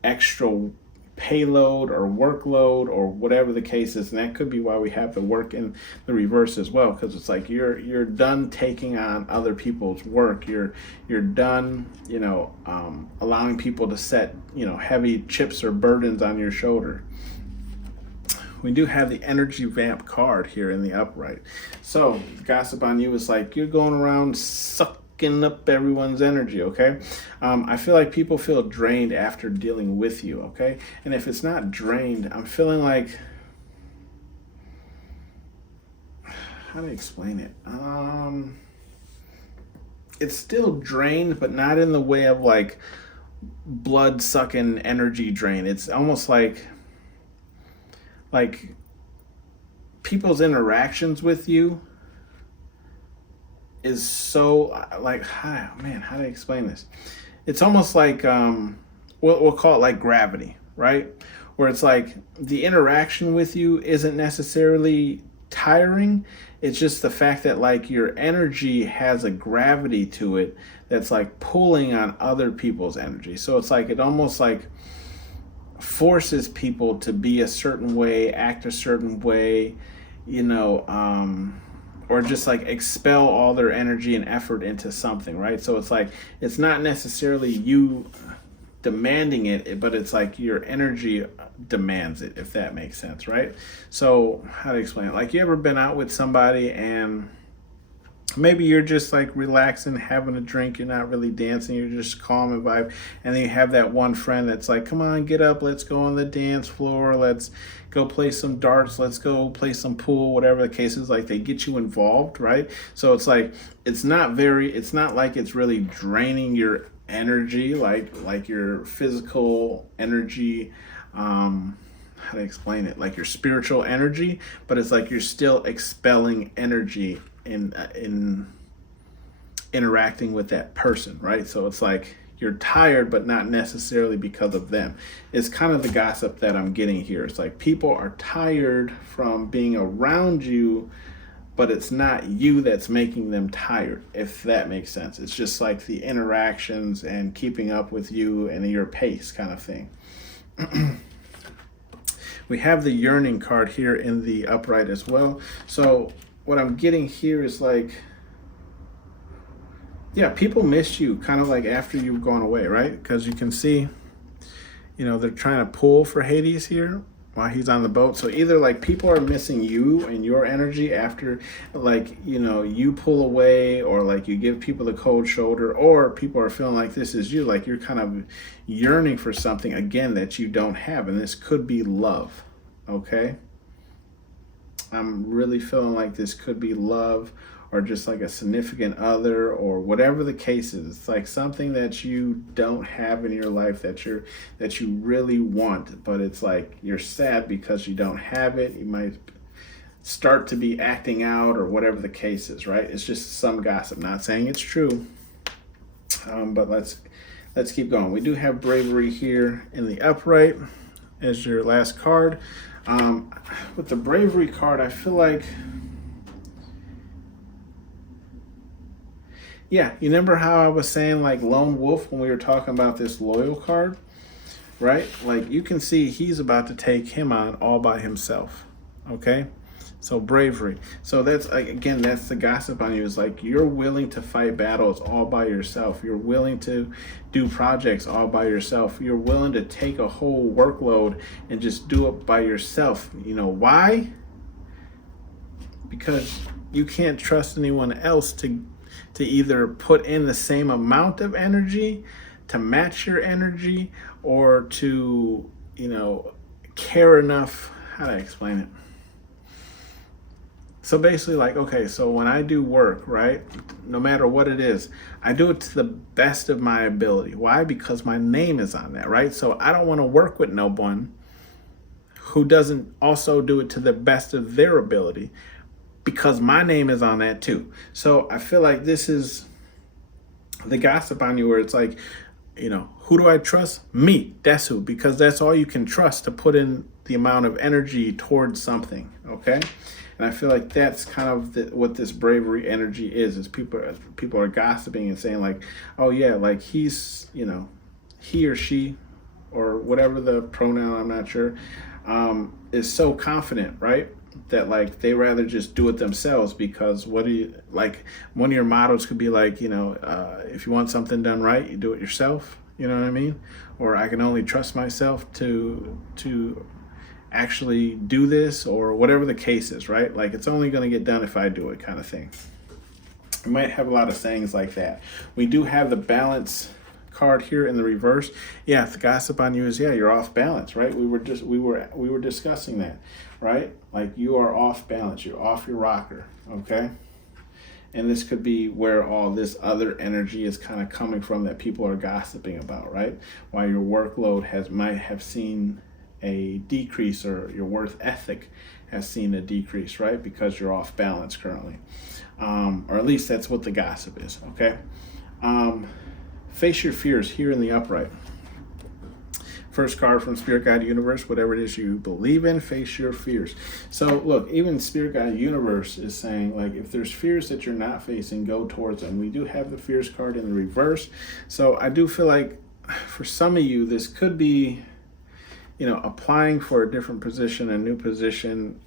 extra payload or workload or whatever the case is. And that could be why we have the work in the reverse as well, because it's like you're done taking on other people's work. You're done, allowing people to set, heavy chips or burdens on your shoulder. We do have the energy vamp card here in the upright. So gossip on you is like you're going around sucking up everyone's energy, okay? I feel like people feel drained after dealing with you, okay? And if it's not drained, I'm feeling like, how do I explain it? It's still drained, but not in the way of like blood sucking energy drain. It's almost like people's interactions with you is so like, how do I explain this? It's almost like we'll call it like gravity, right? Where it's like the interaction with you isn't necessarily tiring. It's just the fact that like your energy has a gravity to it that's like pulling on other people's energy. So it's like it almost like forces people to be a certain way, act a certain way, or just like expel all their energy and effort into something, right? So it's like it's not necessarily you demanding it, but it's like your energy demands it, if that makes sense, right? So how to explain it? Like, you ever been out with somebody and maybe you're just like relaxing, having a drink, you're not really dancing, you're just calm and vibe, and then you have that one friend that's like, come on, get up, let's go on the dance floor, let's go play some darts, let's go play some pool, whatever the case is. Like, they get you involved, right? So it's like it's not like it's really draining your energy, like your physical energy, how to explain it, like your spiritual energy, but it's like you're still expelling energy in interacting with that person, right? So it's like you're tired, but not necessarily because of them. It's kind of the gossip that I'm getting here. It's like people are tired from being around you, but it's not you that's making them tired, if that makes sense. It's just like the interactions and keeping up with you and your pace kind of thing. We have the yearning card here in the upright as well. So what I'm getting here is like, yeah, people miss you kind of like after you've gone away, right? Because you can see, they're trying to pull for Hades here while he's on the boat. So either like people are missing you and your energy after like, you pull away, or like you give people the cold shoulder, or people are feeling like this is you, like you're kind of yearning for something again that you don't have. And this could be love, okay? I'm really feeling like this could be love, or just like a significant other, or whatever the case is. It's like something that you don't have in your life that you really want, but it's like you're sad because you don't have it. You might start to be acting out, or whatever the case is, right? It's just some gossip, not saying it's true. But let's keep going. We do have bravery here in the upright as your last card. With the bravery card, I feel like, yeah, you remember how I was saying like lone wolf when we were talking about this loyal card, right? Like you can see he's about to take him on all by himself, okay? So bravery. So that's like, again, that's the gossip on you. Is like you're willing to fight battles all by yourself. You're willing to do projects all by yourself. You're willing to take a whole workload and just do it by yourself. Why? Because you can't trust anyone else to either put in the same amount of energy to match your energy, or to, care enough. How do I explain it? So basically, like, okay, so when I do work, right, no matter what it is, I do it to the best of my ability. Why? Because my name is on that, right? So I don't want to work with no one who doesn't also do it to the best of their ability, because my name is on that too. So I feel like this is the gossip on you, where it's like, who do I trust? Me. That's who, because that's all you can trust to put in the amount of energy towards something, okay? And I feel like that's kind of what this bravery energy is people are gossiping and saying like, oh yeah, like he's, he or she, or whatever the pronoun, I'm not sure, is so confident, right? That like they rather just do it themselves, because what do you like, one of your mottos could be like, if you want something done right, you do it yourself, you know what I mean? Or I can only trust myself to actually do this, or whatever the case is, right? Like it's only going to get done if I do it, kind of thing. We might have a lot of sayings like that. We do have the balance card here in the reverse. Yeah, if the gossip on you is, yeah, you're off balance, right? We were discussing that, right? Like you are off balance, you're off your rocker, okay? And this could be where all this other energy is kind of coming from that people are gossiping about, right? Why your workload might have seen a decrease, or your work ethic has seen a decrease, right? Because you're off balance currently. Or at least that's what the gossip is, okay? Face your fears here in the upright. First card from Spirit Guide Universe, whatever it is you believe in, face your fears. So look, even Spirit Guide Universe is saying, like, if there's fears that you're not facing, go towards them. We do have the fears card in the reverse. So I do feel like for some of you, this could be, applying for a different position,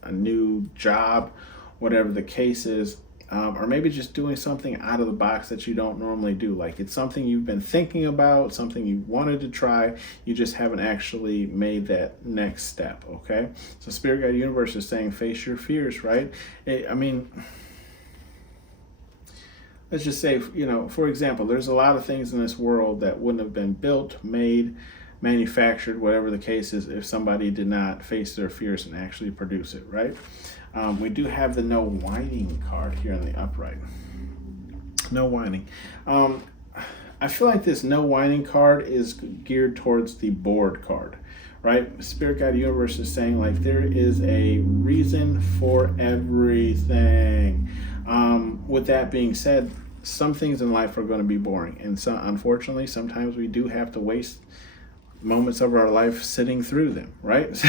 a new job, whatever the case is. Or maybe just doing something out of the box that you don't normally do. Like it's something you've been thinking about, something you wanted to try, you just haven't actually made that next step, okay? So Spirit Guide Universe is saying face your fears, right? Let's just say, for example, there's a lot of things in this world that wouldn't have been built, made, manufactured, whatever the case is, if somebody did not face their fears and actually produce it, right? We do have the no whining card here in the upright. No whining. I feel like this no whining card is geared towards the bored card, right? Spirit Guide Universe is saying like there is a reason for everything. With that being said, some things in life are going to be boring, and so unfortunately sometimes we do have to waste moments of our life sitting through them, right?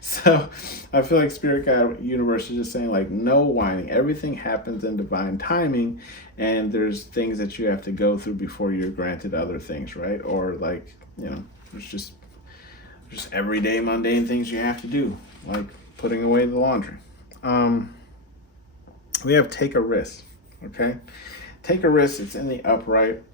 So I feel like Spirit Guide Universe is just saying like no whining. Everything happens in divine timing, and there's things that you have to go through before you're granted other things, right? Or like, there's just everyday mundane things you have to do, like putting away the laundry. We have take a risk, okay? Take a risk, it's in the upright.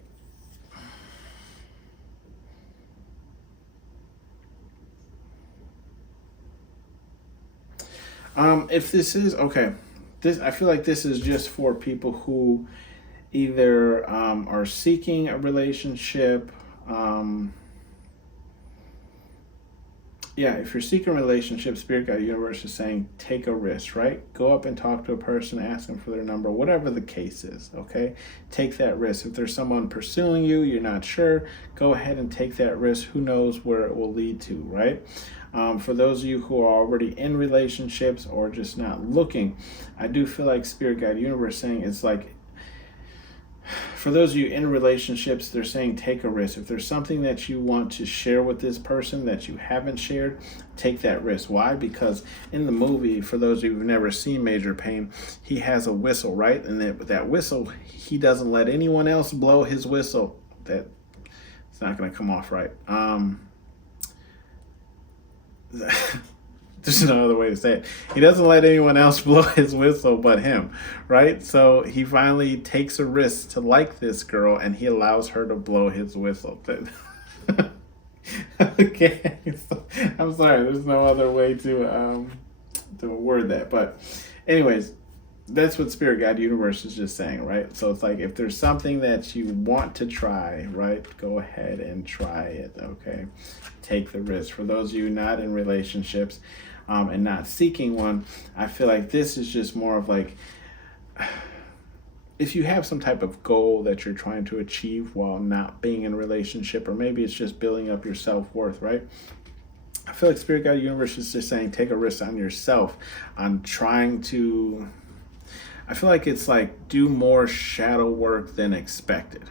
If this is okay, I feel like this is just for people who either are seeking a relationship. If you're seeking a relationship, Spirit Guide Universe is saying take a risk, right? Go up and talk to a person, ask them for their number, whatever the case is, okay? Take that risk. If there's someone pursuing you, you're not sure, go ahead and take that risk. Who knows where it will lead to, right? For those of you who are already in relationships or just not looking, I do feel like Spirit Guide Universe saying it's like, for those of you in relationships, they're saying take a risk. If there's something that you want to share with this person that you haven't shared, take that risk. Why? Because in the movie, for those of you who've never seen Major Payne, he has a whistle, right? And that whistle, he doesn't let anyone else blow his whistle. It's not going to come off right. There's no other way to say it. He doesn't let anyone else blow his whistle but him, right? So he finally takes a risk to like this girl, and he allows her to blow his whistle. Okay, I'm sorry. There's no other way to word that. But anyways, that's what Spirit Guide Universe is just saying, right? So it's like if there's something that you want to try, right, go ahead and try it, okay? Take the risk. For those of you not in relationships and not seeking one, I feel like this is just more of like, if you have some type of goal that you're trying to achieve while not being in a relationship, or maybe it's just building up your self-worth, right? I feel like Spirit Guide Universe is just saying take a risk on yourself, on trying to, I feel like it's like do more shadow work than expected,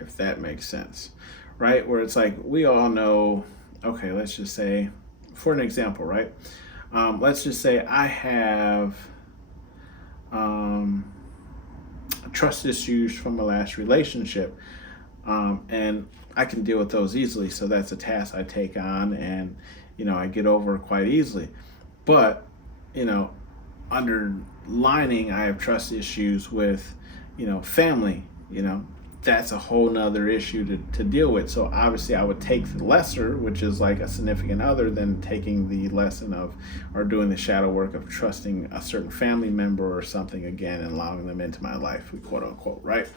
if that makes sense, right? Where it's like we all know, okay, let's just say, for an example, right? Let's just say I have trust issues from my last relationship. And I can deal with those easily. So that's a task I take on, and I get over quite easily. But you know, underlining, I have trust issues with family. That's a whole nother issue to deal with. So obviously I would take the lesser, which is like a significant other, than taking the lesson of, or doing the shadow work of trusting a certain family member or something again and allowing them into my life, quote unquote, right?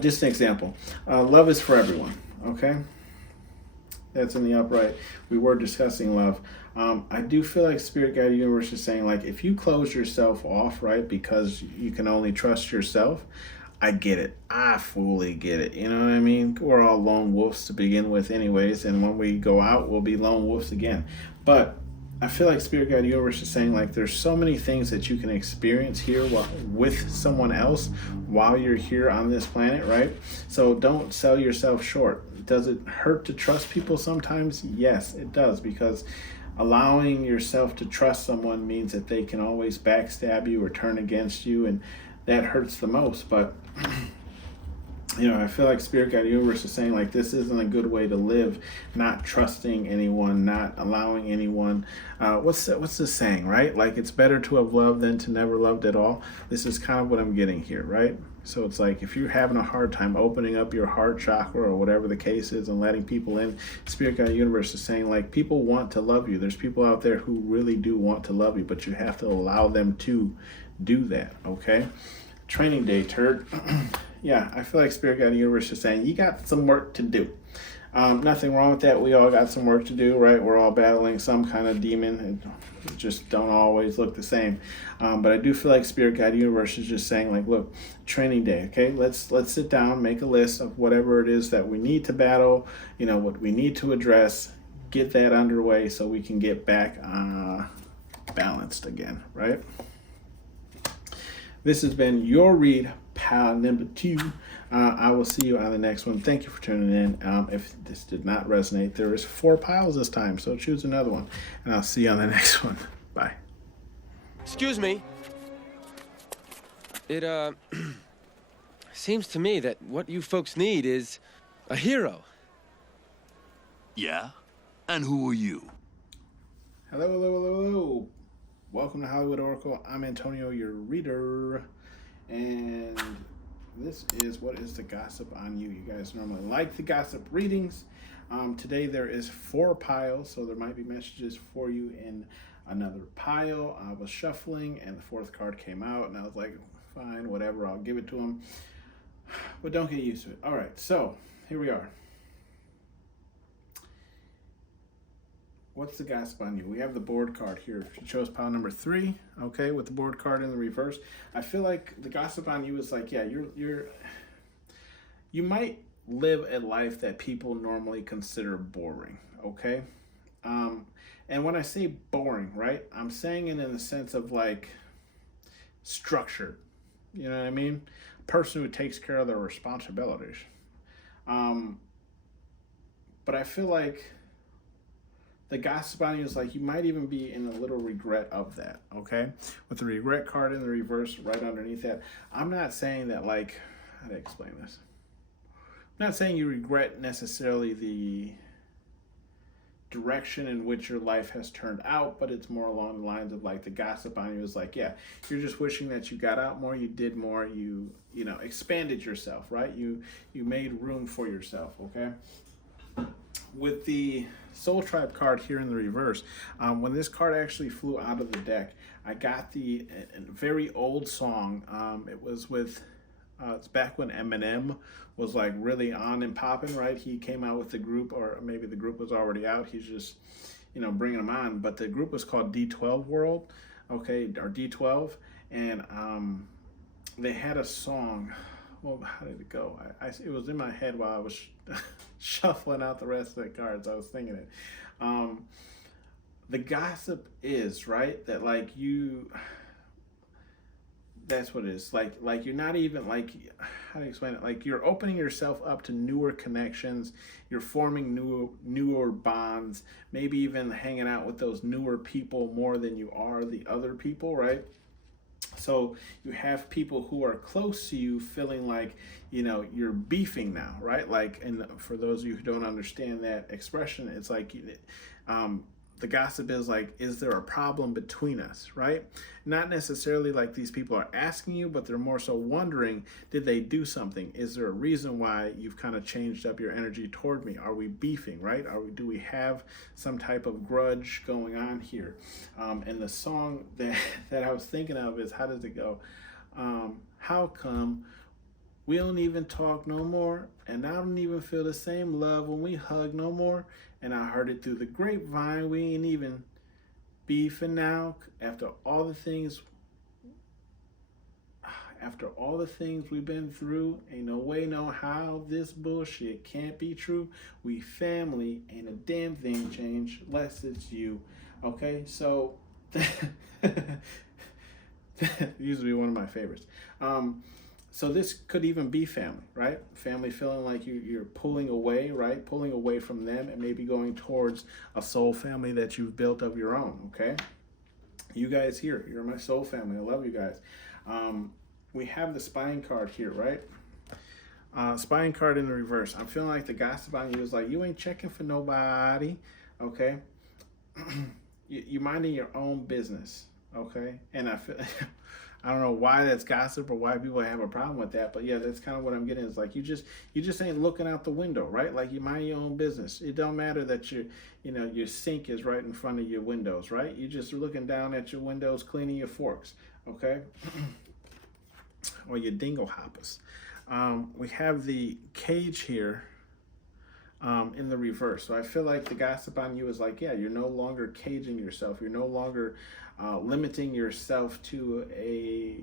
Just an example. Love is for everyone, okay? That's in the upright. We were discussing love. I do feel like Spirit Guide Universe is saying, like, if you close yourself off, right, because you can only trust yourself, I get it. I fully get it. You know what I mean? We're all lone wolves to begin with anyways, and when we go out, we'll be lone wolves again. But I feel like Spirit Guide Universe is saying, like, there's so many things that you can experience here with someone else while you're here on this planet, right? So don't sell yourself short. Does it hurt to trust people sometimes? Yes, it does, because allowing yourself to trust someone means that they can always backstab you or turn against you, and that hurts the most. But I feel like Spirit Guide Universe is saying, like, this isn't a good way to live, not trusting anyone, not allowing anyone. What's the saying, right? Like, it's better to have loved than to never loved at all. This is kind of what I'm getting here, right? So it's like, if you're having a hard time opening up your heart chakra or whatever the case is and letting people in, Spirit Guide Universe is saying, like, people want to love you. There's people out there who really do want to love you, but you have to allow them to do that, okay? Training day, turd. Yeah, I feel like Spirit Guide Universe is saying, you got some work to do. Nothing wrong with that. We all got some work to do, right? We're all battling some kind of demon, and just don't always look the same. But I do feel like Spirit Guide Universe is just saying, like, look, training day, okay? Let's sit down, make a list of whatever it is that we need to battle, what we need to address, get that underway so we can get back balanced again, right? This has been your read, pile number 2. I will see you on the next one. Thank you for tuning in. If this did not resonate, there is 4 piles this time, so choose another one. And I'll see you on the next one. Bye. Excuse me. It, seems to me that what you folks need is a hero. Yeah? And who are you? Hello, hello, hello, hello. Welcome to Hollywood Oracle. I'm Antonio, your reader. And this is What is the Gossip on You? You guys normally like the gossip readings. Today there is 4 piles, so there might be messages for you in another pile. I was shuffling and the 4th card came out, and I was like, fine, whatever, I'll give it to him. But don't get used to it. All right, so here we are. What's the gossip on you? We have the board card here. You chose pile number 3, okay, with the board card in the reverse. I feel like the gossip on you is like, yeah, you might live a life that people normally consider boring, okay? And when I say boring, right, I'm saying it in the sense of, like, structured. You know what I mean? A person who takes care of their responsibilities. But I feel like the gossip on you is like, you might even be in a little regret of that, okay? With the regret card in the reverse right underneath that. I'm not saying that, like, how to explain this? I'm not saying you regret necessarily the direction in which your life has turned out, but it's more along the lines of, like, the gossip on you is like, yeah, you're just wishing that you got out more, you did more, you expanded yourself, right? You made room for yourself, okay? With the Soul Tribe card here in the reverse, when this card actually flew out of the deck, I got a very old song. It was with, it's back when Eminem was, like, really on and popping, right? He came out with the group, or maybe the group was already out. He's just, bringing them on. But the group was called D12 World, okay, or D12. And they had a song. Well, how did it go? It was in my head while I was shuffling out the rest of the cards. I was thinking it. The gossip is, right, that, like, that's what it is. Like you're not even, like, how do you explain it? Like, you're opening yourself up to newer connections. You're forming newer bonds. Maybe even hanging out with those newer people more than you are the other people, right? So you have people who are close to you feeling like, you're beefing now, right? Like, and for those of you who don't understand that expression, it's like, the gossip is like, is there a problem between us, right? Not necessarily like these people are asking you, but they're more so wondering, did they do something? Is there a reason why you've kind of changed up your energy toward me? Are we beefing, right? Do we have some type of grudge going on here? And the song that I was thinking of is, how does it go? How come we don't even talk no more, and I don't even feel the same love when we hug no more? And I heard it through the grapevine, we ain't even beefing now. After all the things we've been through, ain't no way, no how this bullshit can't be true. We family, ain't a damn thing changed, less it's you. Okay, so used to be one of my favorites. So this could even be family, right? Family feeling like you're pulling away, right? Pulling away from them and maybe going towards a soul family that you've built of your own, okay? You guys here, you're my soul family. I love you guys. We have the spine card here, right? Spine card in the reverse. I'm feeling like the gossip on you is like, you ain't checking for nobody, okay? You minding your own business, okay? And I feel... I don't know why that's gossip or why people have a problem with that, but yeah, that's kind of what I'm getting. Is like you just ain't looking out the window, right? Like you mind your own business. It don't matter that your sink is right in front of your windows, right? You just looking down at your windows, cleaning your forks, okay? Or your dingle hoppers. We have the cage here. In the reverse. So I feel like the gossip on you is like, yeah, you're no longer caging yourself. You're no longer limiting yourself to a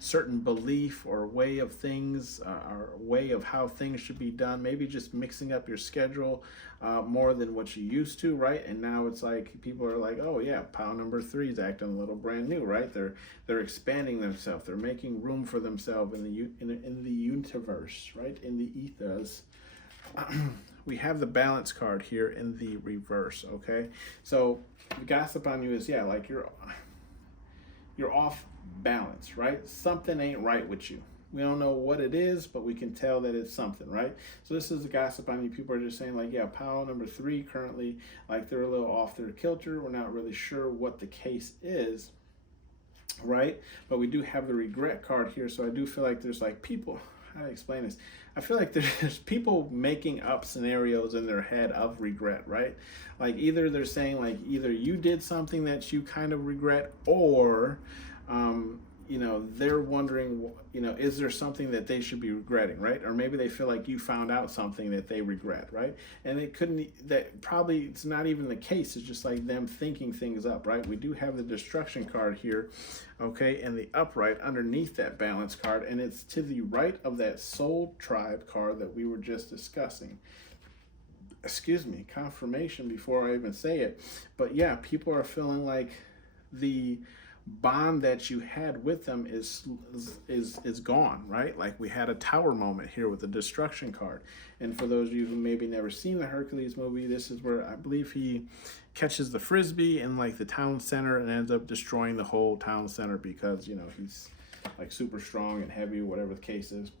certain belief or way of things, or way of how things should be done. Maybe just mixing up your schedule more than what you used to, right? And now it's like people are like, oh yeah, pile number 3 is acting a little brand new, right? They're expanding themselves. They're making room for themselves in the universe, right? In the ethos. We have the balance card here in the reverse, okay? So the gossip on you is, yeah, like you're off balance, right? Something ain't right with you. We don't know what it is, but we can tell that it's something, right? So this is the gossip on you. People are just saying like, yeah, pile number 3 currently, like they're a little off their kilter. We're not really sure what the case is, right? But we do have the regret card here. So I do feel like there's like people, how to explain this? I feel like there's people making up scenarios in their head of regret, right? Like either they're saying like either you did something that you kind of regret, or they're wondering, is there something that they should be regretting, right? Or maybe they feel like you found out something that they regret, right? And that probably it's not even the case. It's just like them thinking things up, right? We do have the destruction card here, okay, and the upright underneath that balance card, and it's to the right of that soul tribe card that we were just discussing. Excuse me, confirmation before I even say it. But yeah, people are feeling like the bond that you had with them is gone, right? Like we had a tower moment here with the destruction card. And for those of you who maybe never seen the Hercules movie, this is where I believe he catches the frisbee in like the town center and ends up destroying the whole town center because he's like super strong and heavy, whatever the case is.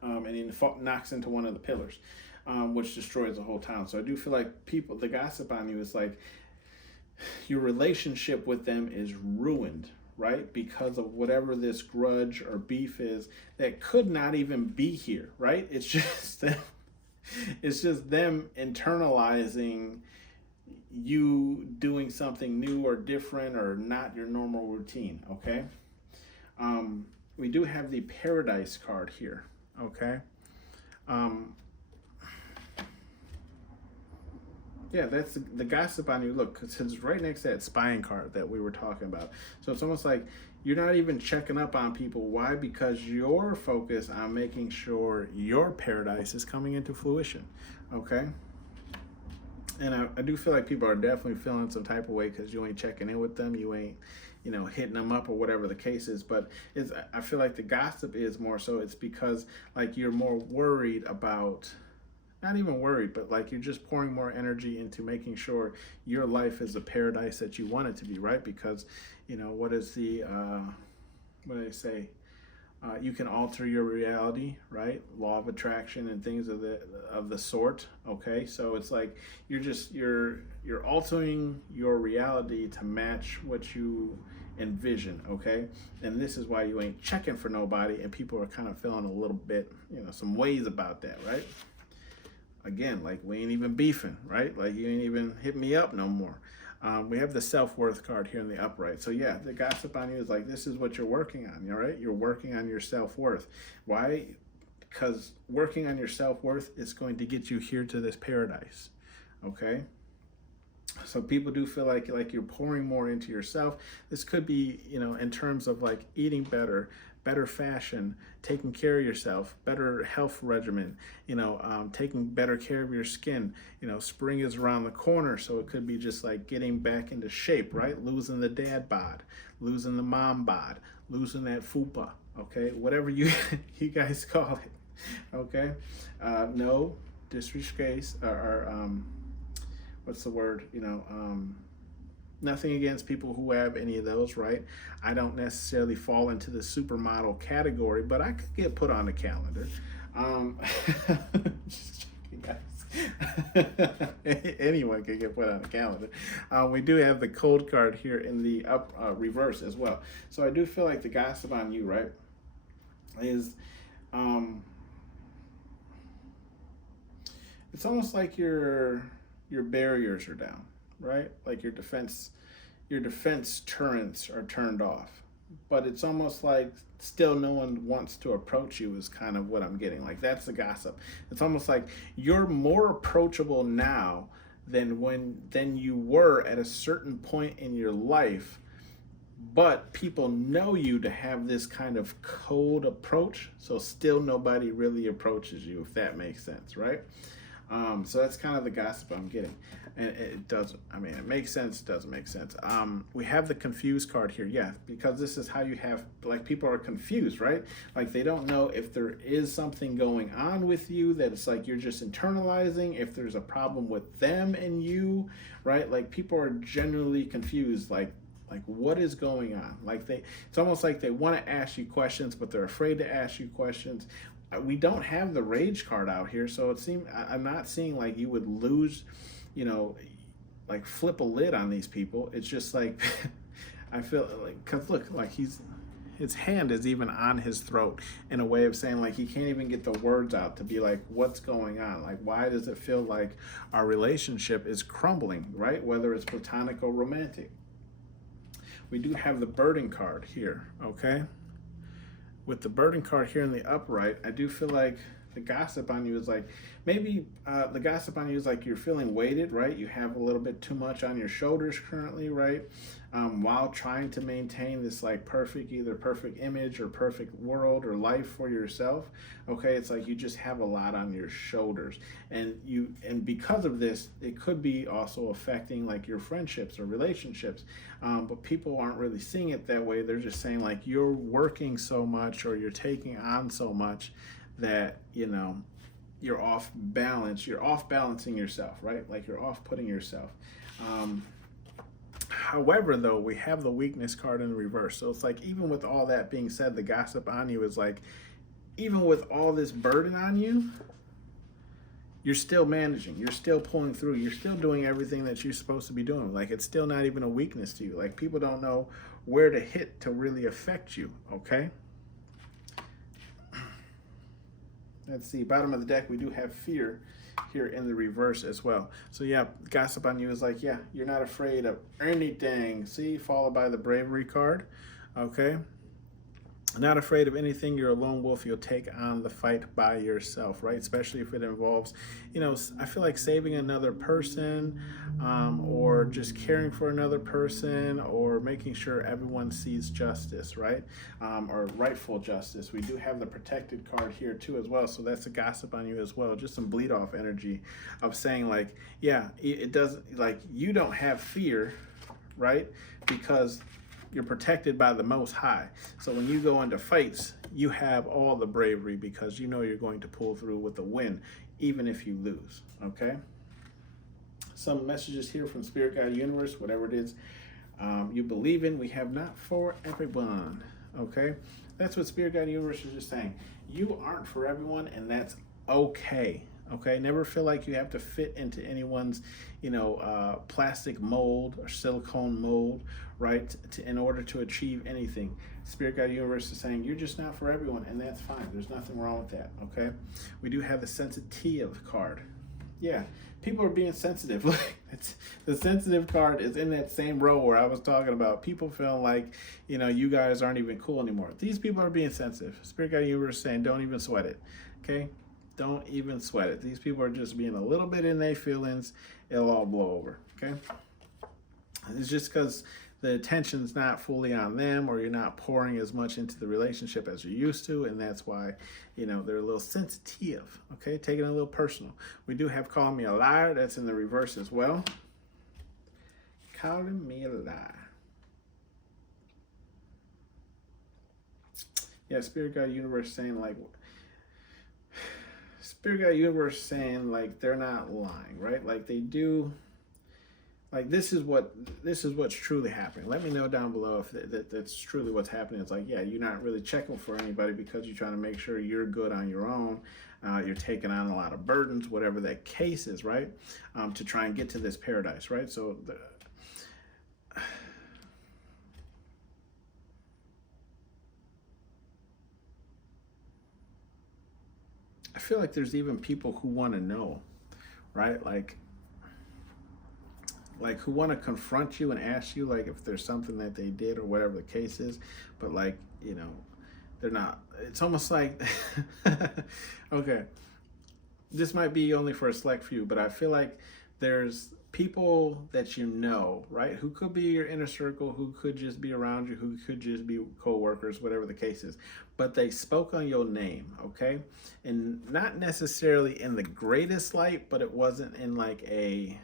And he knocks into one of the pillars, which destroys the whole town. So I do feel like the gossip on you is like your relationship with them is ruined, right? Because of whatever this grudge or beef is that could not even be here, right? It's just them internalizing you doing something new or different or not your normal routine, okay? We do have the paradise card here, okay? Yeah, that's the gossip on you. Look, because it's right next to that spine card that we were talking about. So it's almost like you're not even checking up on people. Why? Because you're focused on making sure your paradise is coming into fruition, okay? And I do feel like people are definitely feeling some type of way because you ain't checking in with them. You ain't, hitting them up or whatever the case is. But I feel like the gossip is more so it's because like you're more worried about not even worried, but like you're just pouring more energy into making sure your life is a paradise that you want it to be, right? Because, what is what do they say? You can alter your reality, right? Law of attraction and things of the sort. Okay, so it's like you're altering your reality to match what you envision. Okay, and this is why you ain't checking for nobody, and people are kind of feeling a little bit, some ways about that, right? Again, like we ain't even beefing, right? Like you ain't even hit me up no more. We have the self-worth card here in the upright. So yeah, the gossip on you is like, this is what you're working on, all right? You're working on your self-worth. Why? Because working on your self-worth is going to get you here to this paradise, okay? So people do feel like you're pouring more into yourself. This could be, in terms of like eating better, better fashion, taking care of yourself, better health regimen, taking better care of your skin. Spring is around the corner, so it could be just like getting back into shape, right? Losing the dad bod, losing the mom bod, losing that fupa, okay? Whatever you you guys call it, okay? No disrespect or what's the word? Nothing against people who have any of those, right? I don't necessarily fall into the supermodel category, but I could get put on the calendar. Just joking, guys. Anyone can get put on the calendar. We do have the cold card here in the up reverse as well. So I do feel like the gossip on you, right, is it's almost like your barriers are down, right? Like your defense turrets are turned off. But it's almost like still no one wants to approach you is kind of what I'm getting. Like that's the gossip. It's almost like you're more approachable now than you were at a certain point in your life, but people know you to have this kind of cold approach, so still nobody really approaches you, if that makes sense, right? So that's kind of the gossip I'm getting. And it doesn't, it makes sense, doesn't make sense. We have the confused card here, yeah, because this is how you have, like, people are confused, right? Like, they don't know if there is something going on with you that it's like you're just internalizing, if there's a problem with them and you, right? Like, people are generally confused, like what is going on? Like it's almost like they want to ask you questions, but they're afraid to ask you questions. We don't have the rage card out here, so it seems I'm not seeing like you would lose, like flip a lid on these people. It's just like I feel like, cause look, like his hand is even on his throat in a way of saying like he can't even get the words out to be like, what's going on? Like, why does it feel like our relationship is crumbling, right? Whether it's platonic or romantic. We do have the burden card here, okay? With the burden card here in the upright, I do feel like the gossip on you is like, maybe the gossip on you is like you're feeling weighted, right? You have a little bit too much on your shoulders currently, right? While trying to maintain this like either perfect image or perfect world or life for yourself, okay? It's like you just have a lot on your shoulders. And because of this, it could be also affecting like your friendships or relationships. But people aren't really seeing it that way. They're just saying like you're working so much or you're taking on so much that you're off balance. You're off balancing yourself, right? Like you're off putting yourself. However, though, we have the weakness card in reverse. So it's like, even with all that being said, the gossip on you is like, even with all this burden on you, you're still managing, you're still pulling through, you're still doing everything that you're supposed to be doing. Like, it's still not even a weakness to you. Like, people don't know where to hit to really affect you, okay? Let's see, bottom of the deck, we do have fear here in the reverse as well. So yeah, gossip on you is like, yeah, you're not afraid of anything. See, followed by the bravery card, okay? Not afraid of anything. You're a lone wolf. You'll take on the fight by yourself, right? Especially if it involves, I feel like saving another person, or just caring for another person, or making sure everyone sees justice, right? Or rightful justice. We do have the protected card here too as well. So that's a gossip on you as well. Just some bleed off energy of saying like, yeah, it doesn't, like, you don't have fear, right? Because you're protected by the Most High. So when you go into fights, you have all the bravery because you know you're going to pull through with a win. even if you lose. Okay. Some messages here from Spirit Guide Universe, whatever it is you believe in, we have not for everyone. Okay. That's what Spirit Guide Universe is just saying. You aren't for everyone, and that's okay. Okay, never feel like you have to fit into anyone's, plastic mold or silicone mold, right? In order to achieve anything. Spirit Guide Universe is saying you're just not for everyone, and that's fine. There's nothing wrong with that. Okay, we do have the sensitive card. Yeah, people are being sensitive. The sensitive card is in that same row where I was talking about people feeling like, you guys aren't even cool anymore. These people are being sensitive. Spirit Guide Universe is saying don't even sweat it. Okay. Don't even sweat it. These people are just being a little bit in their feelings. It'll all blow over, okay? It's just because the attention's not fully on them, or you're not pouring as much into the relationship as you used to, and that's why, they're a little sensitive, okay? Taking it a little personal. We do have calling me a liar. That's in the reverse as well. Calling me a liar. Yeah, Spirit Guide Universe saying like, Spirit Guide Universe saying like they're not lying, right? Like they do. Like this is what's truly happening. Let me know down below if that's truly what's happening. It's like, yeah, you're not really checking for anybody because you're trying to make sure you're good on your own. You're taking on a lot of burdens, whatever that case is, right? To try and get to this paradise, right? So I feel like there's even people who want to know, right? Like who want to confront you and ask you like if there's something that they did or whatever the case is, but like, they're not. It's almost like, okay, this might be only for a select few, but I feel like there's people that right, who could be your inner circle, who could just be around you, who could just be co-workers, whatever the case is, but they spoke on your name, okay? And not necessarily in the greatest light, but it wasn't in like a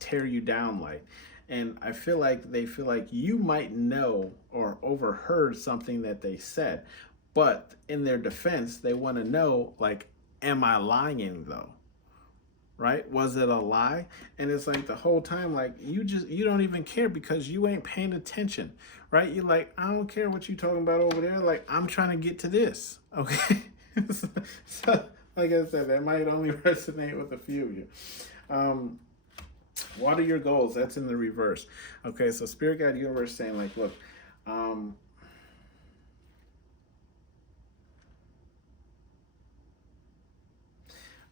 tear you down light. And I feel like they feel like you might know or overheard something that they said, but in their defense, they want to know, like, am I lying though? Right? Was it a lie? And it's like the whole time, like you don't even care because you ain't paying attention, right? You're like, I don't care what you talking about over there. Like, I'm trying to get to this. Okay. So like I said, that might only resonate with a few of you. What are your goals? That's in the reverse. Okay. So Spirit Guide Universe saying like, look,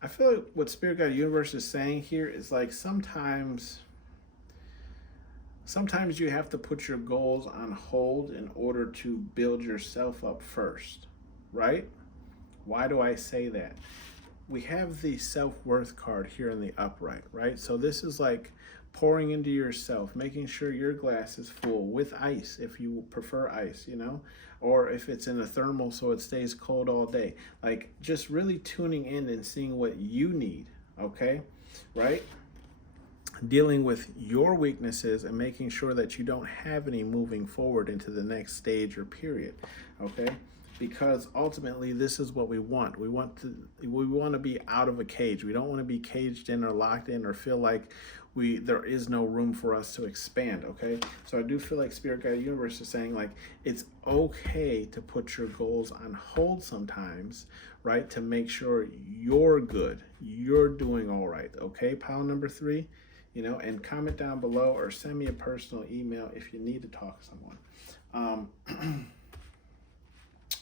I feel like what Spirit Guide Universe is saying here is like sometimes you have to put your goals on hold in order to build yourself up first, right? Why do I say that? We have the self-worth card here in the upright, right? So this is like pouring into yourself, making sure your glass is full with ice if you prefer ice, or if it's in a thermal so it stays cold all day. Like just really tuning in and seeing what you need, okay? Right? Dealing with your weaknesses and making sure that you don't have any moving forward into the next stage or period, okay? Because ultimately this is what we want. We want to be out of a cage. We don't want to be caged in or locked in or feel like there is no room for us to expand, okay? So I do feel like Spirit Guide Universe is saying like it's okay to put your goals on hold sometimes, right? To make sure you're good, you're doing all right, okay? Pile number 3, and comment down below or send me a personal email if you need to talk to someone.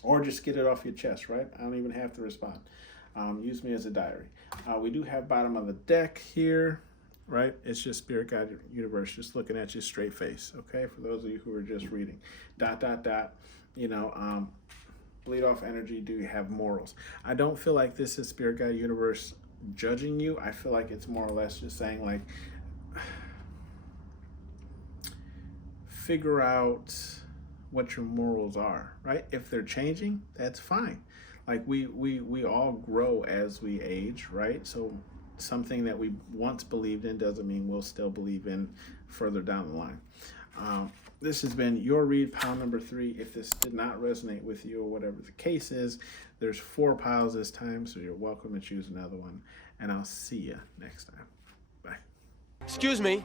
Or just get it off your chest, right? I don't even have to respond. Use me as a diary. We do have bottom of the deck here, right? It's just Spirit Guide Universe just looking at you straight face, okay? For those of you who are just reading. ... bleed off energy, do you have morals? I don't feel like this is Spirit Guide Universe judging you. I feel like it's more or less just saying like, figure out what your morals are, right? If they're changing, that's fine. Like we all grow as we age, right? So something that we once believed in doesn't mean we'll still believe in further down the line. this has been your read, pile number 3. If this did not resonate with you or whatever the case is, there's 4 piles this time, so you're welcome to choose another one. And I'll see you next time. Bye. Excuse me.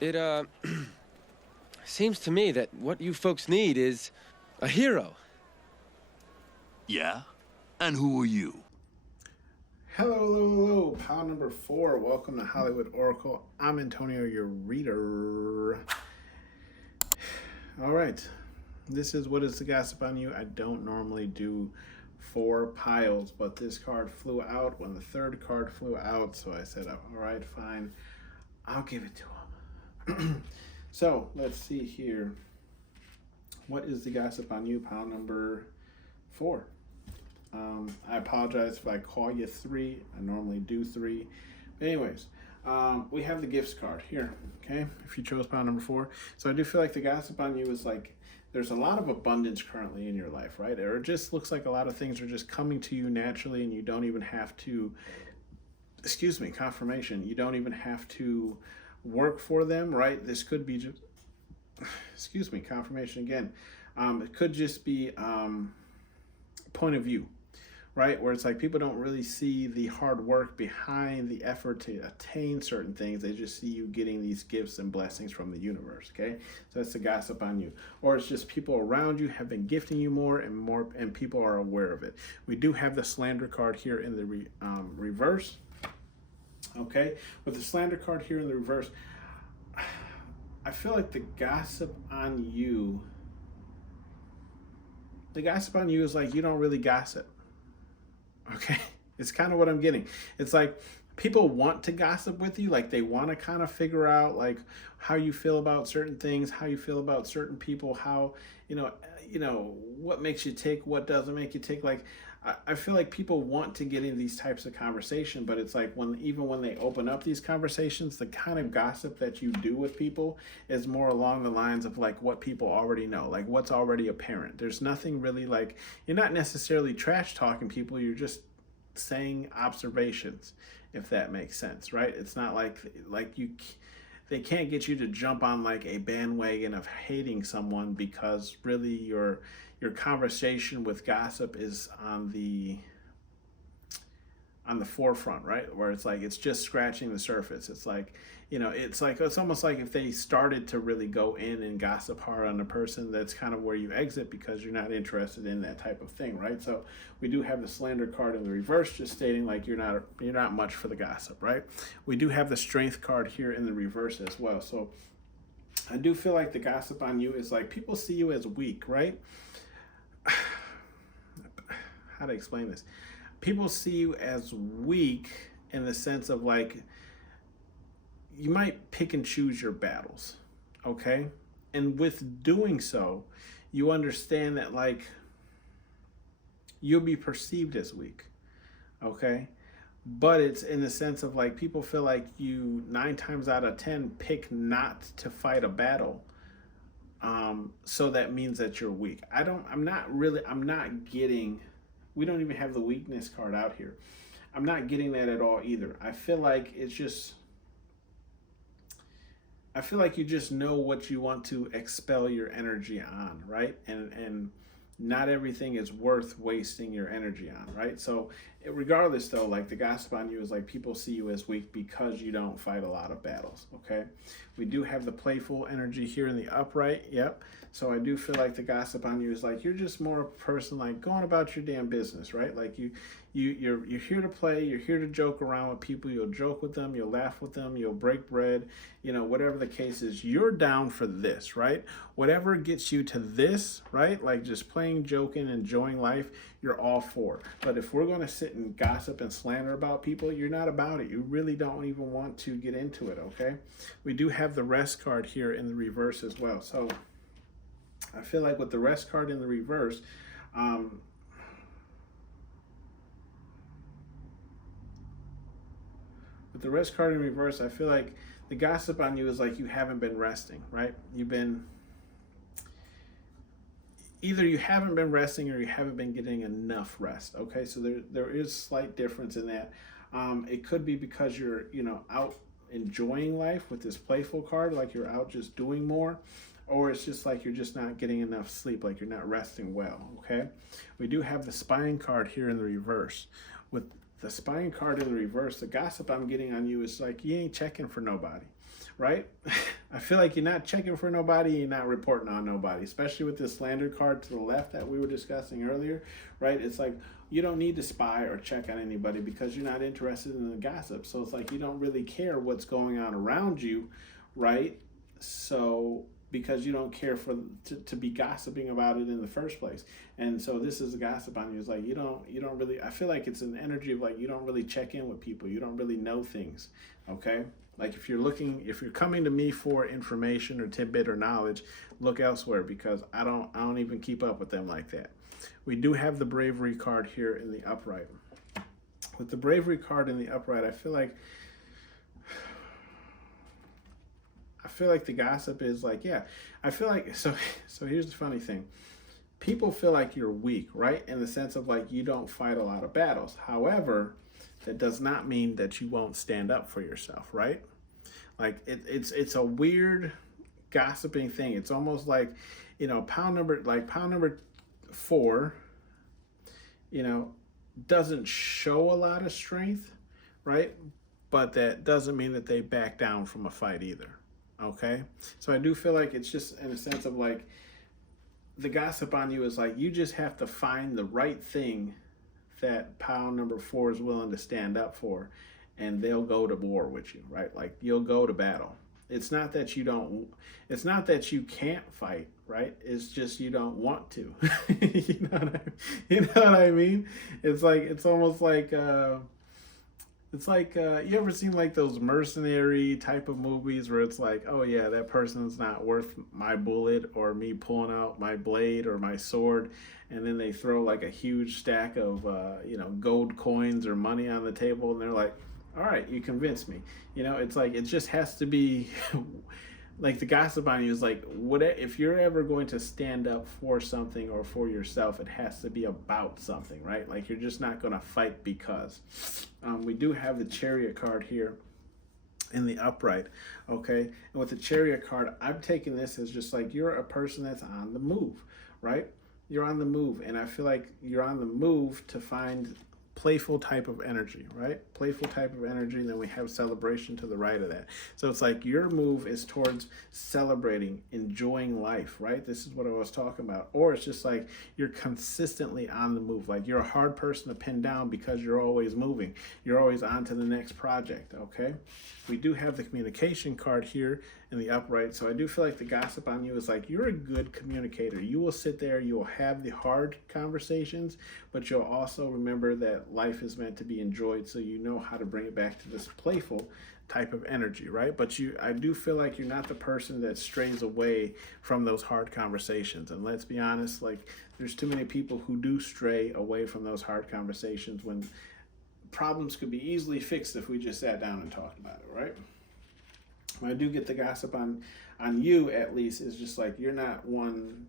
It, seems to me that what you folks need is a hero. Yeah? And who are you? Hello, hello, hello. Pile number 4. Welcome to Hollywood Oracle. I'm Antonio, your reader. All right. This is What is the Gossip on You? I don't normally do 4 piles, but this card flew out when the 3rd card flew out, so I said, all right, fine. I'll give it to him. So, let's see here. What is the gossip on you? Pile number 4. I apologize if I call you 3. I normally do 3. But anyways, we have the gifts card here, okay? If you chose pile number 4. So I do feel like the gossip on you is like, there's a lot of abundance currently in your life, right? Or it just looks like a lot of things are just coming to you naturally and you don't even have to, confirmation. You don't even have to work for them, right? This could be just, confirmation again. It could just be point of view, right? Where it's like people don't really see the hard work behind the effort to attain certain things. They just see you getting these gifts and blessings from the universe, okay? So that's the gossip on you. Or it's just people around you have been gifting you more, and people are aware of it. We do have the slander card here in the reverse, okay? With the slander card here in the reverse, I feel like the gossip on you is like you don't really gossip. Okay, it's kind of what I'm getting. It's like people want to gossip with you, like they want to kind of figure out like how you feel about certain things, how you feel about certain people, how you know what makes you tick, what doesn't make you tick. Like I feel like people want to get in these types of conversation, but it's like even when they open up these conversations, the kind of gossip that you do with people is more along the lines of like what people already know, like what's already apparent. There's nothing really like, you're not necessarily trash talking people, you're just saying observations, if that makes sense, right? It's not like they can't get you to jump on like a bandwagon of hating someone, because really your conversation with gossip is on the forefront, right? Where it's like it's just scratching the surface. It's like, it's almost like if they started to really go in and gossip hard on a person, that's kind of where you exit, because you're not interested in that type of thing, right? So we do have the slander card in the reverse, just stating like you're not much for the gossip, right? We do have the strength card here in the reverse as well. So I do feel like the gossip on you is like people see you as weak, right? How to explain this? People see you as weak in the sense of like you might pick and choose your battles, okay? And with doing so, you understand that like you'll be perceived as weak, okay? But it's in the sense of like people feel like you 9 times out of 10 pick not to fight a battle. So that means that you're weak. I'm not getting, we don't even have the weakness card out here. I'm not getting that at all either. I feel like you just know what you want to expel your energy on, right? And not everything is worth wasting your energy on, right? So regardless though, like the gossip on you is like people see you as weak because you don't fight a lot of battles, okay? We do have the playful energy here in the upright, yep. So I do feel like the gossip on you is like you're just more a person like going about your damn business, right? Like you're here to play, you're here to joke around with people, you'll joke with them, you'll laugh with them, you'll break bread, whatever the case is, you're down for this, right? Whatever gets you to this, right? Like just playing, joking, enjoying life, you're all for. But if we're going to sit and gossip and slander about people, you're not about it. You really don't even want to get into it, okay? We do have the rest card here in the reverse as well. So I feel like with the rest card in the reverse, with the rest card in reverse, I feel like the gossip on you is like you haven't been resting, right? Either you haven't been resting or you haven't been getting enough rest, okay? So there is slight difference in that. It could be because you're, out enjoying life with this playful card, like you're out just doing more, or it's just like you're just not getting enough sleep, like you're not resting well, okay? We do have the spine card here in the reverse. With the spine card in the reverse, the gossip I'm getting on you is like you ain't checking for nobody, right? I feel like you're not checking for nobody, you're not reporting on nobody, especially with this slander card to the left that we were discussing earlier, right? It's like you don't need to spy or check on anybody because you're not interested in the gossip. So it's like you don't really care what's going on around you, right? So because you don't care to be gossiping about it in the first place. And so this is a gossip on you. It's like you don't really, I feel like it's an energy of like you don't really check in with people. You don't really know things. Okay? Like if you're coming to me for information or tidbit or knowledge, look elsewhere because I don't even keep up with them like that. We do have the bravery card here in the upright. With the bravery card in the upright, I feel like the gossip is like, yeah, I feel like, so here's the funny thing. People feel like you're weak, right? In the sense of like, you don't fight a lot of battles. However, that does not mean that you won't stand up for yourself, right? Like it's a weird gossiping thing. It's almost like, pound number 4, doesn't show a lot of strength, right? But that doesn't mean that they back down from a fight either. Okay, so I do feel like it's just in a sense of like the gossip on you is like you just have to find the right thing that pound number 4 is willing to stand up for, and they'll go to war with you, right? Like you'll go to battle. It's not that you can't fight, right? It's just you don't want to. You know what I mean? It's almost like you ever seen like those mercenary type of movies where it's like, oh yeah, that person's not worth my bullet or me pulling out my blade or my sword, and then they throw like a huge stack of gold coins or money on the table, and they're like, all right, you convinced me. It's like it just has to be like the gossip on you is like, if you're ever going to stand up for something or for yourself, it has to be about something, right? Like you're just not going to fight because. We do have the Chariot card here in the upright, okay? And with the Chariot card, I'm taking this as just like you're a person that's on the move, right? You're on the move, and I feel like you're on the move to find playful type of energy, right? Playful type of energy, and then we have celebration to the right of that. So it's like your move is towards celebrating, enjoying life, right? This is what I was talking about. Or it's just like you're consistently on the move. Like you're a hard person to pin down because you're always moving. You're always on to the next project, okay? We do have the communication card here in the upright. So I do feel like the gossip on you is like you're a good communicator. You will sit there, you will have the hard conversations, but you'll also remember that life is meant to be enjoyed, so you know how to bring it back to this playful type of energy, right? But I do feel like you're not the person that strays away from those hard conversations. And let's be honest, like there's too many people who do stray away from those hard conversations when problems could be easily fixed if we just sat down and talked about it, right? When I do get the gossip on you, at least, is just like you're not one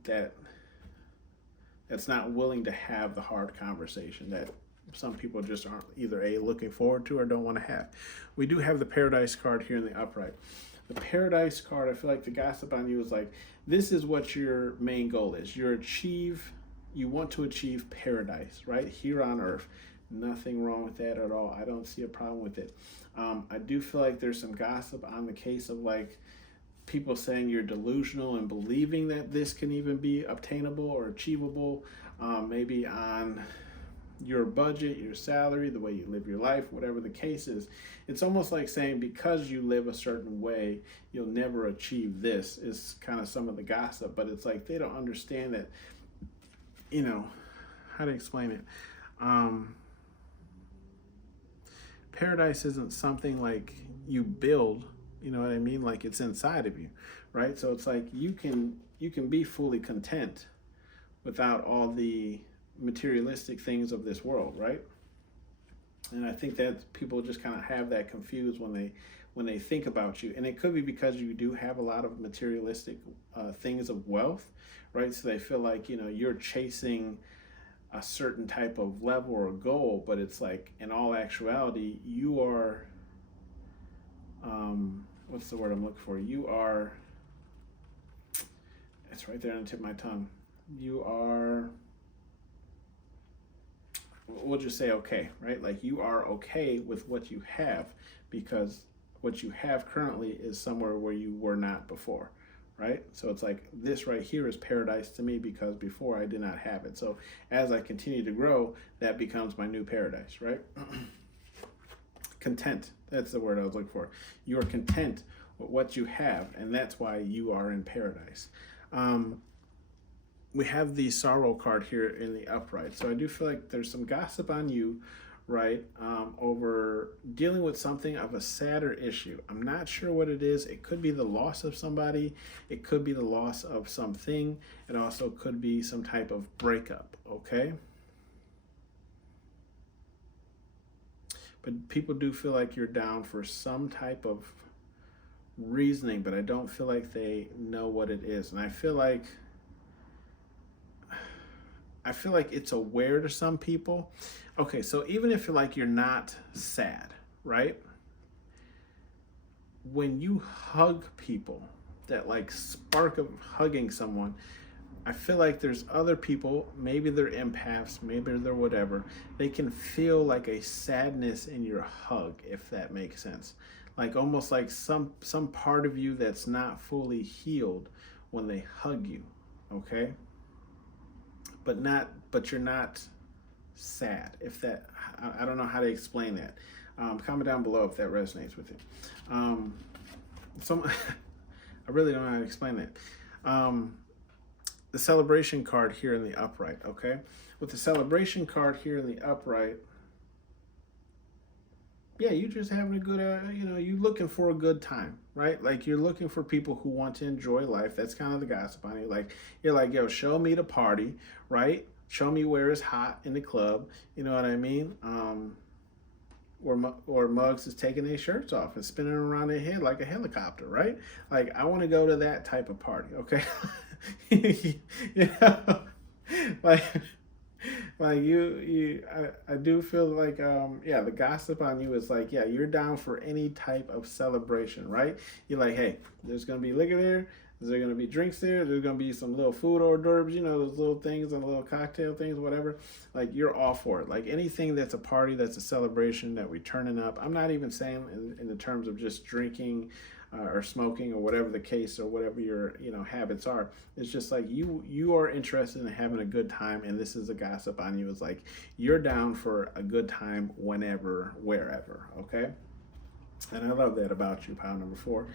that's not willing to have the hard conversation that some people just aren't either looking forward to or don't want to have. We do have the Paradise card here in the upright. The Paradise card, I feel like the gossip on you is like, this is what your main goal is. You want to achieve paradise, right? Here on earth. Nothing wrong with that at all. I don't see a problem with it. I do feel like there's some gossip on the case of like people saying you're delusional and believing that this can even be obtainable or achievable, maybe on your budget, your salary, the way you live your life, whatever the case is. It's almost like saying because you live a certain way, you'll never achieve this, is kind of some of the gossip. But it's like they don't understand that, how to explain it. Paradise isn't something like you build, you know what I mean? Like it's inside of you, right? So it's like you can be fully content without all the materialistic things of this world, right? And I think that people just kind of have that confused when they think about you. And it could be because you do have a lot of materialistic things of wealth, right? So they feel like, you're chasing a certain type of level or goal, but it's like in all actuality, you are what's the word I'm looking for? You are, it's right there on the tip of my tongue. You are, we'll just say okay, right? Like you are okay with what you have because what you have currently is somewhere where you were not before, right? So it's like this right here is paradise to me because before I did not have it. So as I continue to grow, that becomes my new paradise, right? Content, that's the word I was looking for. You are content with what you have, and that's why you are in paradise. We have the sorrow card here in the upright. So I do feel like there's some gossip on you, right? Over dealing with something of a sadder issue. I'm not sure what it is. It could be the loss of somebody. It could be the loss of something. It also could be some type of breakup, okay? But people do feel like you're down for some type of reasoning, but I don't feel like they know what it is. And I feel like it's aware to some people. Okay, so even if you're not sad, right? When you hug people, that like spark of hugging someone, I feel like there's other people, maybe they're empaths, maybe they're whatever. They can feel like a sadness in your hug, if that makes sense. Like almost like some part of you that's not fully healed when they hug you, okay? But you're not sad. If that, I don't know how to explain that. Comment down below if that resonates with you. I really don't know how to explain that. The celebration card here in the upright, okay? With the celebration card here in the upright, yeah, you just having a good, you looking for a good time, right? Like you're looking for people who want to enjoy life. That's kind of the gossip on it. Like you're like, yo, show me the party, right? Show me where it's hot in the club. You know what I mean? Or Muggs is taking their shirts off and spinning around their head like a helicopter, right? Like I want to go to that type of party, okay? You know, like. Like I do feel like the gossip on you is like, yeah, you're down for any type of celebration, right? You're like, hey, there's gonna be liquor there, there's gonna be drinks there's gonna be some little food hors d'oeuvres, those little things and little cocktail things, whatever. Like you're all for it. Like anything that's a party, that's a celebration, that we turning up. I'm not even saying in the terms of just drinking or smoking or whatever the case or whatever your habits are. It's just like you are interested in having a good time, and this is a gossip on you. It's like you're down for a good time whenever, wherever, okay? And I love that about you, pile number 4.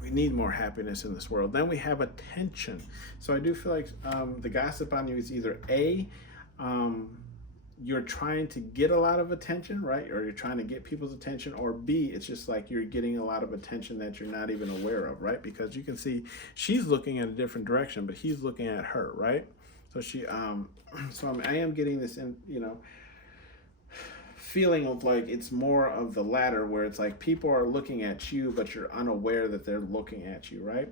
We need more happiness in this world. Then we have attention. So I do feel like the gossip on you is either A, you're trying to get a lot of attention, right? Or you're trying to get people's attention, or B, it's just like you're getting a lot of attention that you're not even aware of, right? Because you can see she's looking in a different direction, but he's looking at her, right? So I am getting this feeling of like it's more of the latter, where it's like people are looking at you, but you're unaware that they're looking at you, right?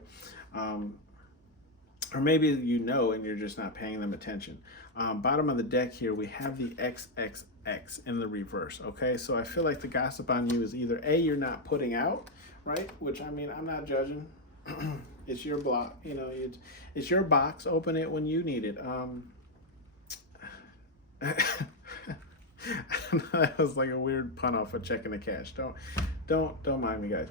Or maybe and you're just not paying them attention. Bottom of the deck here, we have the XXX in the reverse, okay? So I feel like the gossip on you is either A, you're not putting out, right? Which, I mean, I'm not judging. It's your block, it's your box. Open it when you need it. That was like a weird pun off of checking the cash. Don't mind me, guys.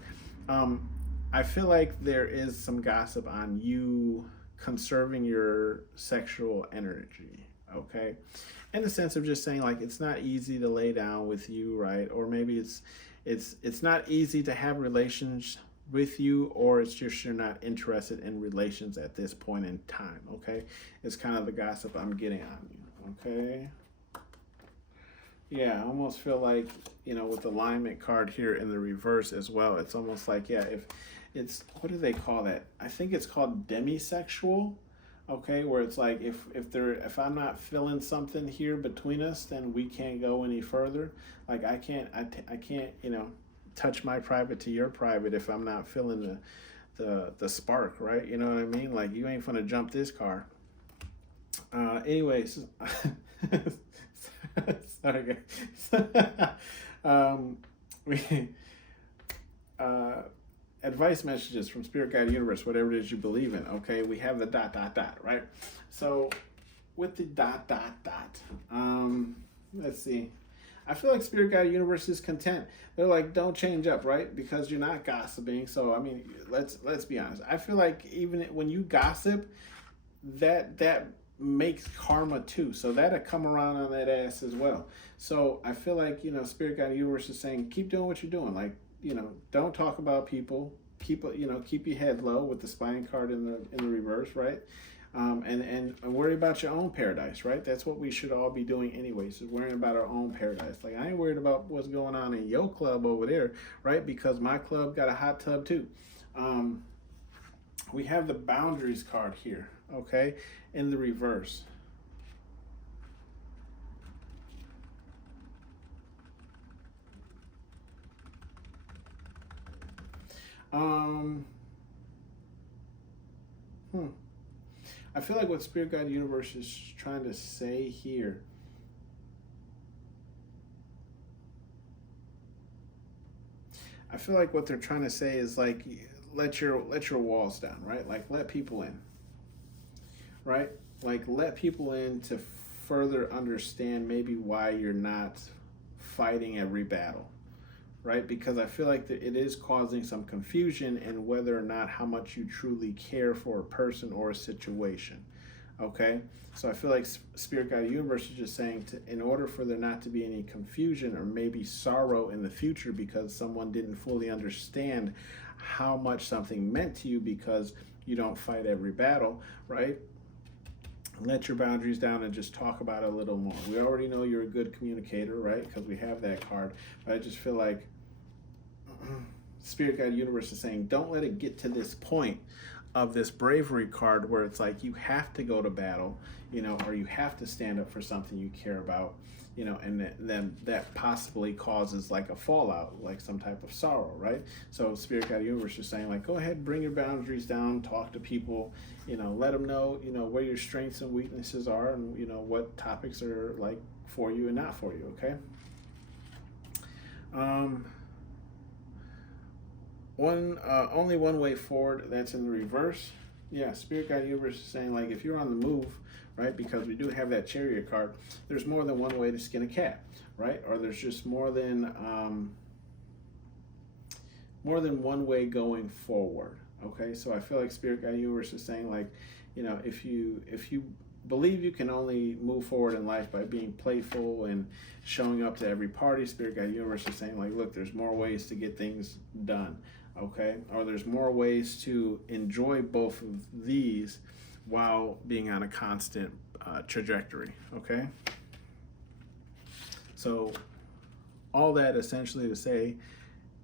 I feel like there is some gossip on you conserving your sexual energy, okay? In the sense of just saying like it's not easy to lay down with you, right? Or maybe it's not easy to have relations with you, or it's just you're not interested in relations at this point in time, okay? It's kind of the gossip I'm getting on you, okay? Yeah, I almost feel like, with the alignment card here in the reverse as well, it's almost like, yeah, if it's, what do they call that? I think it's called demisexual, okay, where it's like if I'm not feeling something here between us, then we can't go any further. Like I can't touch my private to your private if I'm not feeling the spark, right? You know what I mean? Like you ain't gonna jump this car. Anyways, sorry guys. advice messages from Spirit Guide Universe, whatever it is you believe in. Okay, we have the dot dot dot, right? So with the dot dot dot, let's see. I feel like Spirit Guide Universe is content. They're like, don't change up, right? Because you're not gossiping. So I mean, let's be honest. I feel like even when you gossip, that makes karma too. So that'll come around on that ass as well. So I feel like, Spirit Guide Universe is saying, keep doing what you're doing. Like, don't talk about people. Keep your head low with the spine card in the reverse, right? And worry about your own paradise, right? That's what we should all be doing anyways, is worrying about our own paradise. Like, I ain't worried about what's going on in your club over there, right? Because my club got a hot tub too. We have the boundaries card here, okay, in the reverse. I feel like what Spirit Guide Universe is trying to say here I feel like what they're trying to say is like, let your walls down, right? Like, let people in, right? Like, let people in to further understand maybe why you're not fighting every battle, right? Because I feel like that it is causing some confusion in whether or not how much you truly care for a person or a situation. Okay, so I feel like Spirit Guide Universe is just saying, in order for there not to be any confusion or maybe sorrow in the future because someone didn't fully understand how much something meant to you because you don't fight every battle, right? Let your boundaries down and just talk about it a little more. We already know you're a good communicator, right? Because we have that card. But I just feel like Spirit Guide Universe is saying, don't let it get to this point of this bravery card where it's like you have to go to battle, or you have to stand up for something you care about, and then that possibly causes like a fallout, like some type of sorrow, right? So Spirit Guide Universe is saying, like, go ahead, bring your boundaries down, talk to people, let them know, where your strengths and weaknesses are, and what topics are like for you and not for you. Okay. Only one way forward. That's in the reverse. Yeah, Spirit Guide Universe is saying, like, if you're on the move, right? Because we do have that Chariot card. There's more than one way to skin a cat, right? Or there's just more than one way going forward. Okay, so I feel like Spirit Guide Universe is saying, like, if you believe you can only move forward in life by being playful and showing up to every party, Spirit Guide Universe is saying, like, look, there's more ways to get things done, okay? Or there's more ways to enjoy both of these while being on a constant trajectory, okay? So all that essentially to say,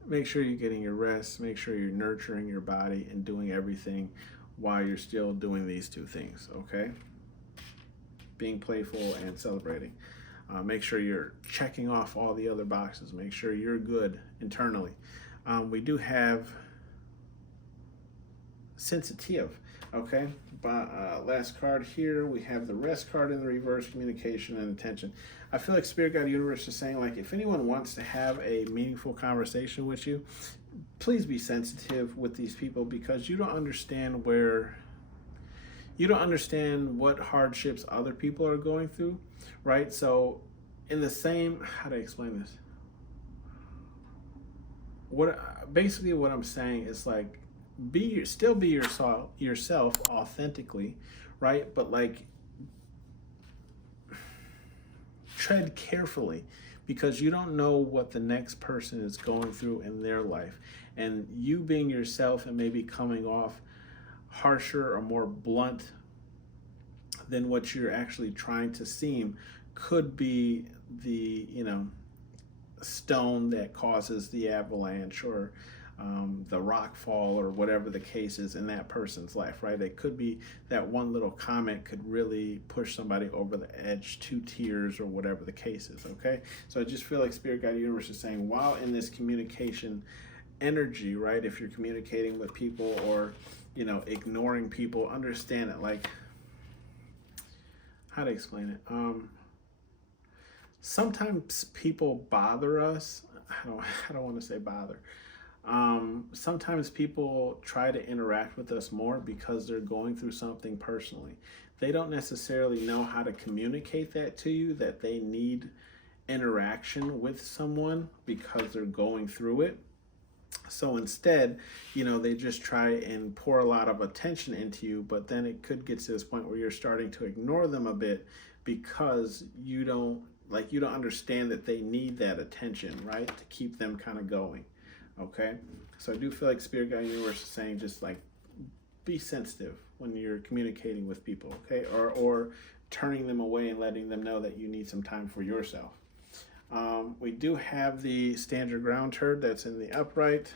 make sure you're getting your rest, make sure you're nurturing your body and doing everything while you're still doing these two things, okay? Being playful and celebrating. Make sure you're checking off all the other boxes. Make sure you're good internally. We do have sensitive, okay? But last card here, we have the rest card in the reverse, communication and attention. I feel like Spirit Guide Universe is saying, like, if anyone wants to have a meaningful conversation with you, please be sensitive with these people because you don't understand what hardships other people are going through, right? So in the same, how do I explain this? What I'm saying is, like, still be yourself authentically, right? But like, tread carefully because you don't know what the next person is going through in their life, and you being yourself and maybe coming off harsher or more blunt than what you're actually trying to seem could be the stone that causes the avalanche or the rock fall or whatever the case is in that person's life, right? It could be that one little comment could really push somebody over the edge to tears or whatever the case is, okay? So I just feel like Spirit Guide Universe is saying, while in this communication energy, right, if you're communicating with people or ignoring people, understand it. Like, how to explain it? Sometimes people bother us. I don't want to say bother. Sometimes people try to interact with us more because they're going through something personally. They don't necessarily know how to communicate that to you, that they need interaction with someone because they're going through it. So instead, they just try and pour a lot of attention into you, but then it could get to this point where you're starting to ignore them a bit because you don't understand that they need that attention, right? To keep them kind of going. Okay? So I do feel like Spirit Guide Universe is saying just like be sensitive when you're communicating with people, okay? Or turning them away and letting them know that you need some time for yourself. We do have the Stand Your Ground turd that's in the upright.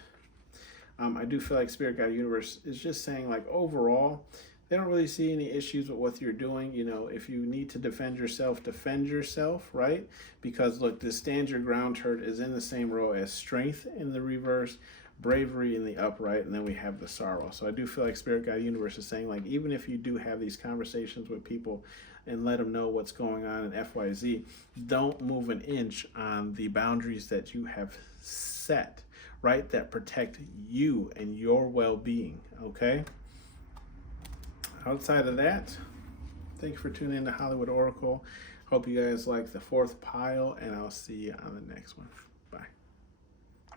I do feel like Spirit Guide Universe is just saying, like, overall, they don't really see any issues with what you're doing. If you need to defend yourself, right? Because look, this Stand Your Ground turd is in the same row as Strength in the reverse, Bravery in the upright, and then we have the Sorrow. So I do feel like Spirit Guide Universe is saying, like, even if you do have these conversations with people and let them know what's going on in FYZ, don't move an inch on the boundaries that you have set, right? That protect you and your well-being, okay? Outside of that, thank you for tuning in to Hollywood Oracle. Hope you guys like the fourth pile, and I'll see you on the next one.